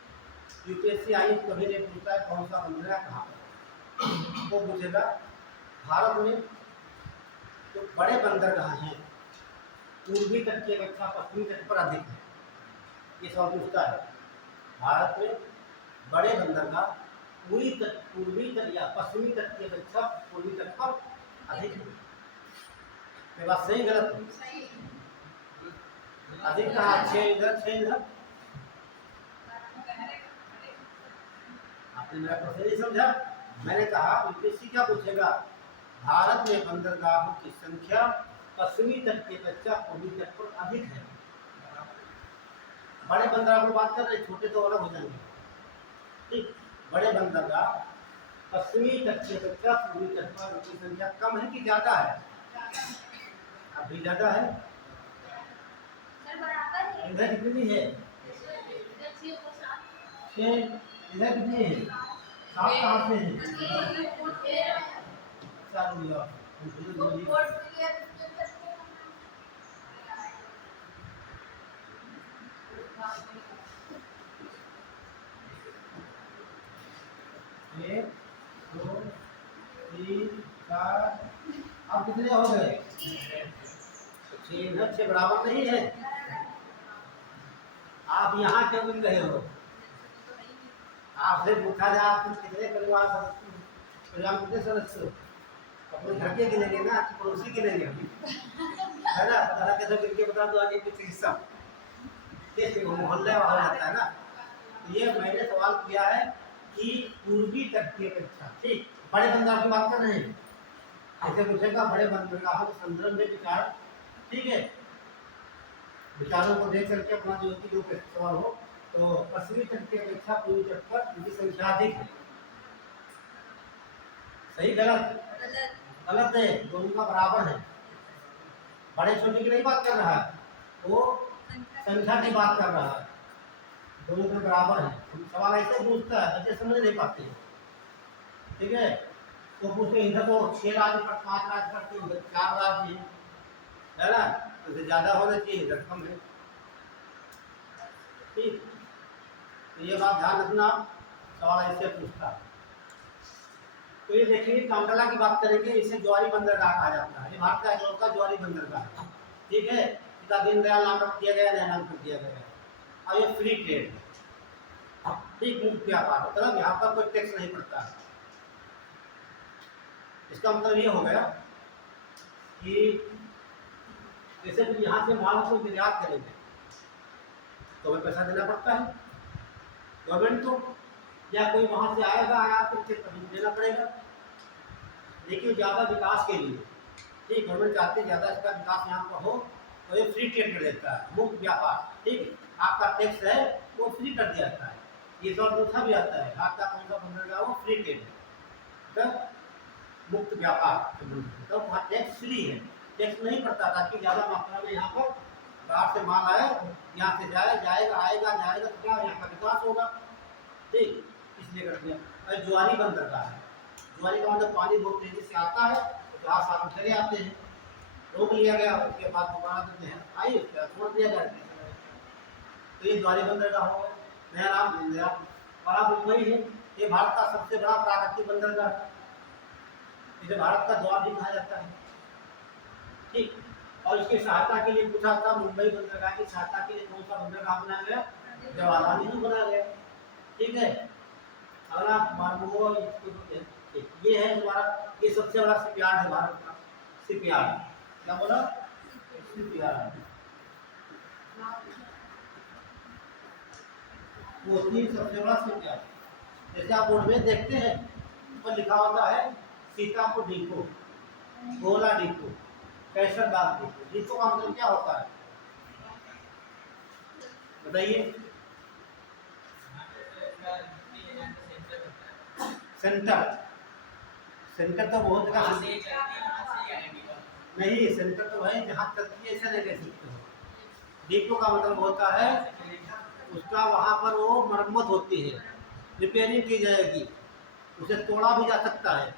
यूपीएससी आई कभी नहीं पूछता है कौन सा बंदरगाह कहाँ पर, तो पूछेगा भारत में जो बड़े बंदरगाह हैं पूर्वी तट की अपेक्षा पश्चिमी तट पर अधिक है, ये सवाल पूछता है। भारत में बड़े बंदरगाह पूर्वी तट या पश्चिमी तट की अपेक्षा पूर्वी तट पर अधिक है। ये बात सही गलत है? अधिक कहा, 6 इधर 6 इधर। आपने मेरा प्रश्न नहीं समझा। मैंने कहा यूपीएससी क्या पूछेगा, भारत में बंदरगाहों की संख्या पश्चिमी तट की अपेक्षा पूर्वी तट पर अधिक है। बड़े बंदरगाह की बात कर रहे, छोटे तो अलग हो जाएंगे, ठीक। बड़े बंदरगाह पश्चिमी तट की अपेक्षा पूर्वी तट पर उनकी संख्या कम है कि ज्यादा है? अभी ज्यादा है। इधर कितनी है? इधर कितनी है? 7 कहाँ से है? एक, 2, 3, 4, अब कितने हो गए? 6 बराबर नहीं है। आप यहाँ क्यों मिल रहे हो? आपसे पूछा जाए आप कितने परिवार कितने सदस्य हो? अपने घर के गिनेंगे ना, पड़ोसी गिनेंगे, है ना? पता कैसे मिल के बता दो आगे कुछ हिस्सा मोहल्ले वाला हो जाता है ना। तो ये मैंने सवाल किया है कि पूर्वी तट की अपेक्षा, ठीक। बड़े बंदरगाह की बात कर रहे हैं, ऐसे पूछेगा बड़े बंदरगाह के संदर्भ में विचार, ठीक है। विचारों को देख करके अपना जो सवाल हो, तो पश्चिमी तट की अपेक्षा पूर्वी तट पर इनकी संख्या अधिक है। सही गलत? गलत है, दोनों का बराबर है। बड़े छोटे की नहीं बात कर रहा है, वो संख्या की बात कर रहा है, दोनों के बराबर है। सवाल ऐसे पूछता है, बच्चे समझ नहीं पाते हैं, ठीक है। तो पूछते इधर तो 6 राज्य पर 5 राज्य करते हैं, 4 राज्य है ना, तो ज्यादा होना चाहिए, इधर कम है, ठीक। तो ये बात ध्यान रखना, सवाल ऐसे पूछता है। तो ये देखिए कांडला की बात करेंगे, इसे ज्वारी बंदरगाह कहा जाता है। ये भारत का इकलौता ज्वारी बंदरगाह है, ठीक है। इसका दीनदयाल नाम रख दिया गया, नया नाम कर दिया गया है। और ये फ्री ट्रेड, ठीक, मुक्त व्यापार, मतलब यहाँ पर कोई टैक्स नहीं पड़ता है। इसका मतलब ये हो गया कि जैसे कि यहाँ से माल को निर्यात करेंगे तो हमें पैसा देना पड़ता है गवर्नमेंट को, या कोई वहाँ से आएगा आयात करके तभी देना पड़ेगा। लेकिन ज़्यादा विकास के लिए, ठीक, गवर्नमेंट चाहती है ज़्यादा इसका विकास यहाँ पर हो, तो ये फ्री ट्रेड कर देता है, मुक्त व्यापार, ठीक। आपका टैक्स है वो फ्री कर दिया जाता है। ये तो दूसरा भी आता है, आपका कौन सा बंदरगाह वो फ्री ट्रेड है, तो मुक्त व्यापार, तो वहाँ टैक्स फ्री है, टैक्स नहीं पड़ता, ताकि ज़्यादा मात्रा में यहाँ पर बाहर से माल आए, यहाँ से जाएगा आएगा तो क्या यहाँ का विकास होगा, ठीक, इसलिए कर दिया। और ज्वारी बंदरगाह है, ज्वारी का मतलब पानी बहुत तेजी से आता है, तो जहाज साथ चले आते हैं, रोक लिया गया, उसके बाद दोबारा देते हैं आई, उसके बाद छोड़ दिया गया, तो ये ज्वारी बंदरगाह होगा, नया नाम दीनदयाल। और आप वही है, ये भारत का सबसे बड़ा प्राकृतिक बंदरगाह है, इसे भारत का द्वार भी कहा जाता है, ठीक। और इसकी सहायता के लिए पूछा था, मुंबई बंदरगाह की सहायता के लिए कौन सा बंदरगाह बनाया गया? जवाहरलाल नेहरू बनाया गया, ठीक है। अगला मार्गो, ये है हमारा, ये सबसे बड़ा शिपयार्ड है भारत का, शिपयार्ड, क्या बोला? शिपयार्ड, वो 3 सबसे बड़ा शिपयार्ड। जैसे आप बोर्ड में देखते हैं ऊपर लिखा होता है सीतापुर डिपो, गोला डिपो, कैसरबाग डिपो। डिपो का मतलब क्या होता है बताइए? सेंटर, सेंटर तो बहुत जगह नहीं, सेंटर तो भाई जहाँ चलती है ऐसा नहीं कह सकते हो। डिपो का मतलब होता है उसका वहाँ पर वो मरम्मत होती है, रिपेयरिंग की जाएगी, उसे तोड़ा भी जा सकता है,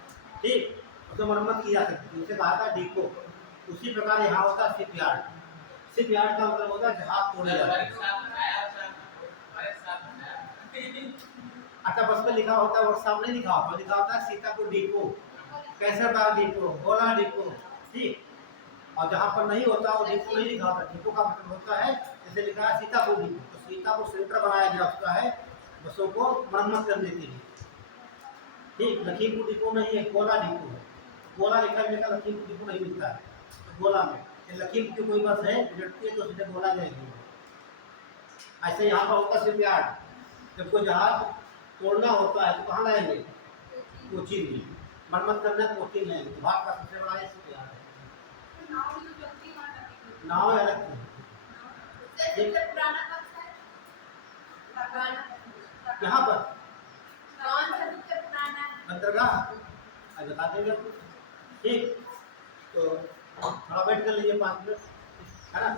ठीक। उसमें मरम्मत की जा सकती है, उसे कहा था डिपो। उसी प्रकार यहाँ होता है शिपयार्ड। शिपयार्ड का मतलब होता है जहाज तोड़े जाते हैं। अच्छा, बस पे लिखा होता है, वर्कशॉप नहीं लिखा होता, लिखा होता है सीतापुर डिपो, कैसरबाग डिपो, गोला डिपो, ठीक। और जहाँ पर नहीं होता वो डिपो नहीं लिखा होता। डिपो का मतलब होता है जैसे लिखा है सीतापुर डिपो, तो सीतापुर सेंटर बनाया गया उसका है बसों को मरम्मत करने के लिए, ठीक। लखीमपुर डिपो नहीं है, गोला डिपो है। गोला लिखा मिलेगा, लखीमपुर डिपो नहीं मिलता है। तो गोला में लखीमपुर की कोई बस है गुजरती है तो सीधे गोला जाएगी। ऐसे यहाँ पर होता है शिपयार्ड। जब कोई जहाज तोड़ना होता है तो कहाँ लाएंगे? कोची में। मरम्मत करना है कोची में, भारत का सबसे बड़ा शिपयार्ड है। नाव अलग थी। यहाँ पर बंदरगाह बता देंगे आपको, ठीक। तो थोड़ा वेट कर लीजिए 5 मिनट, है ना।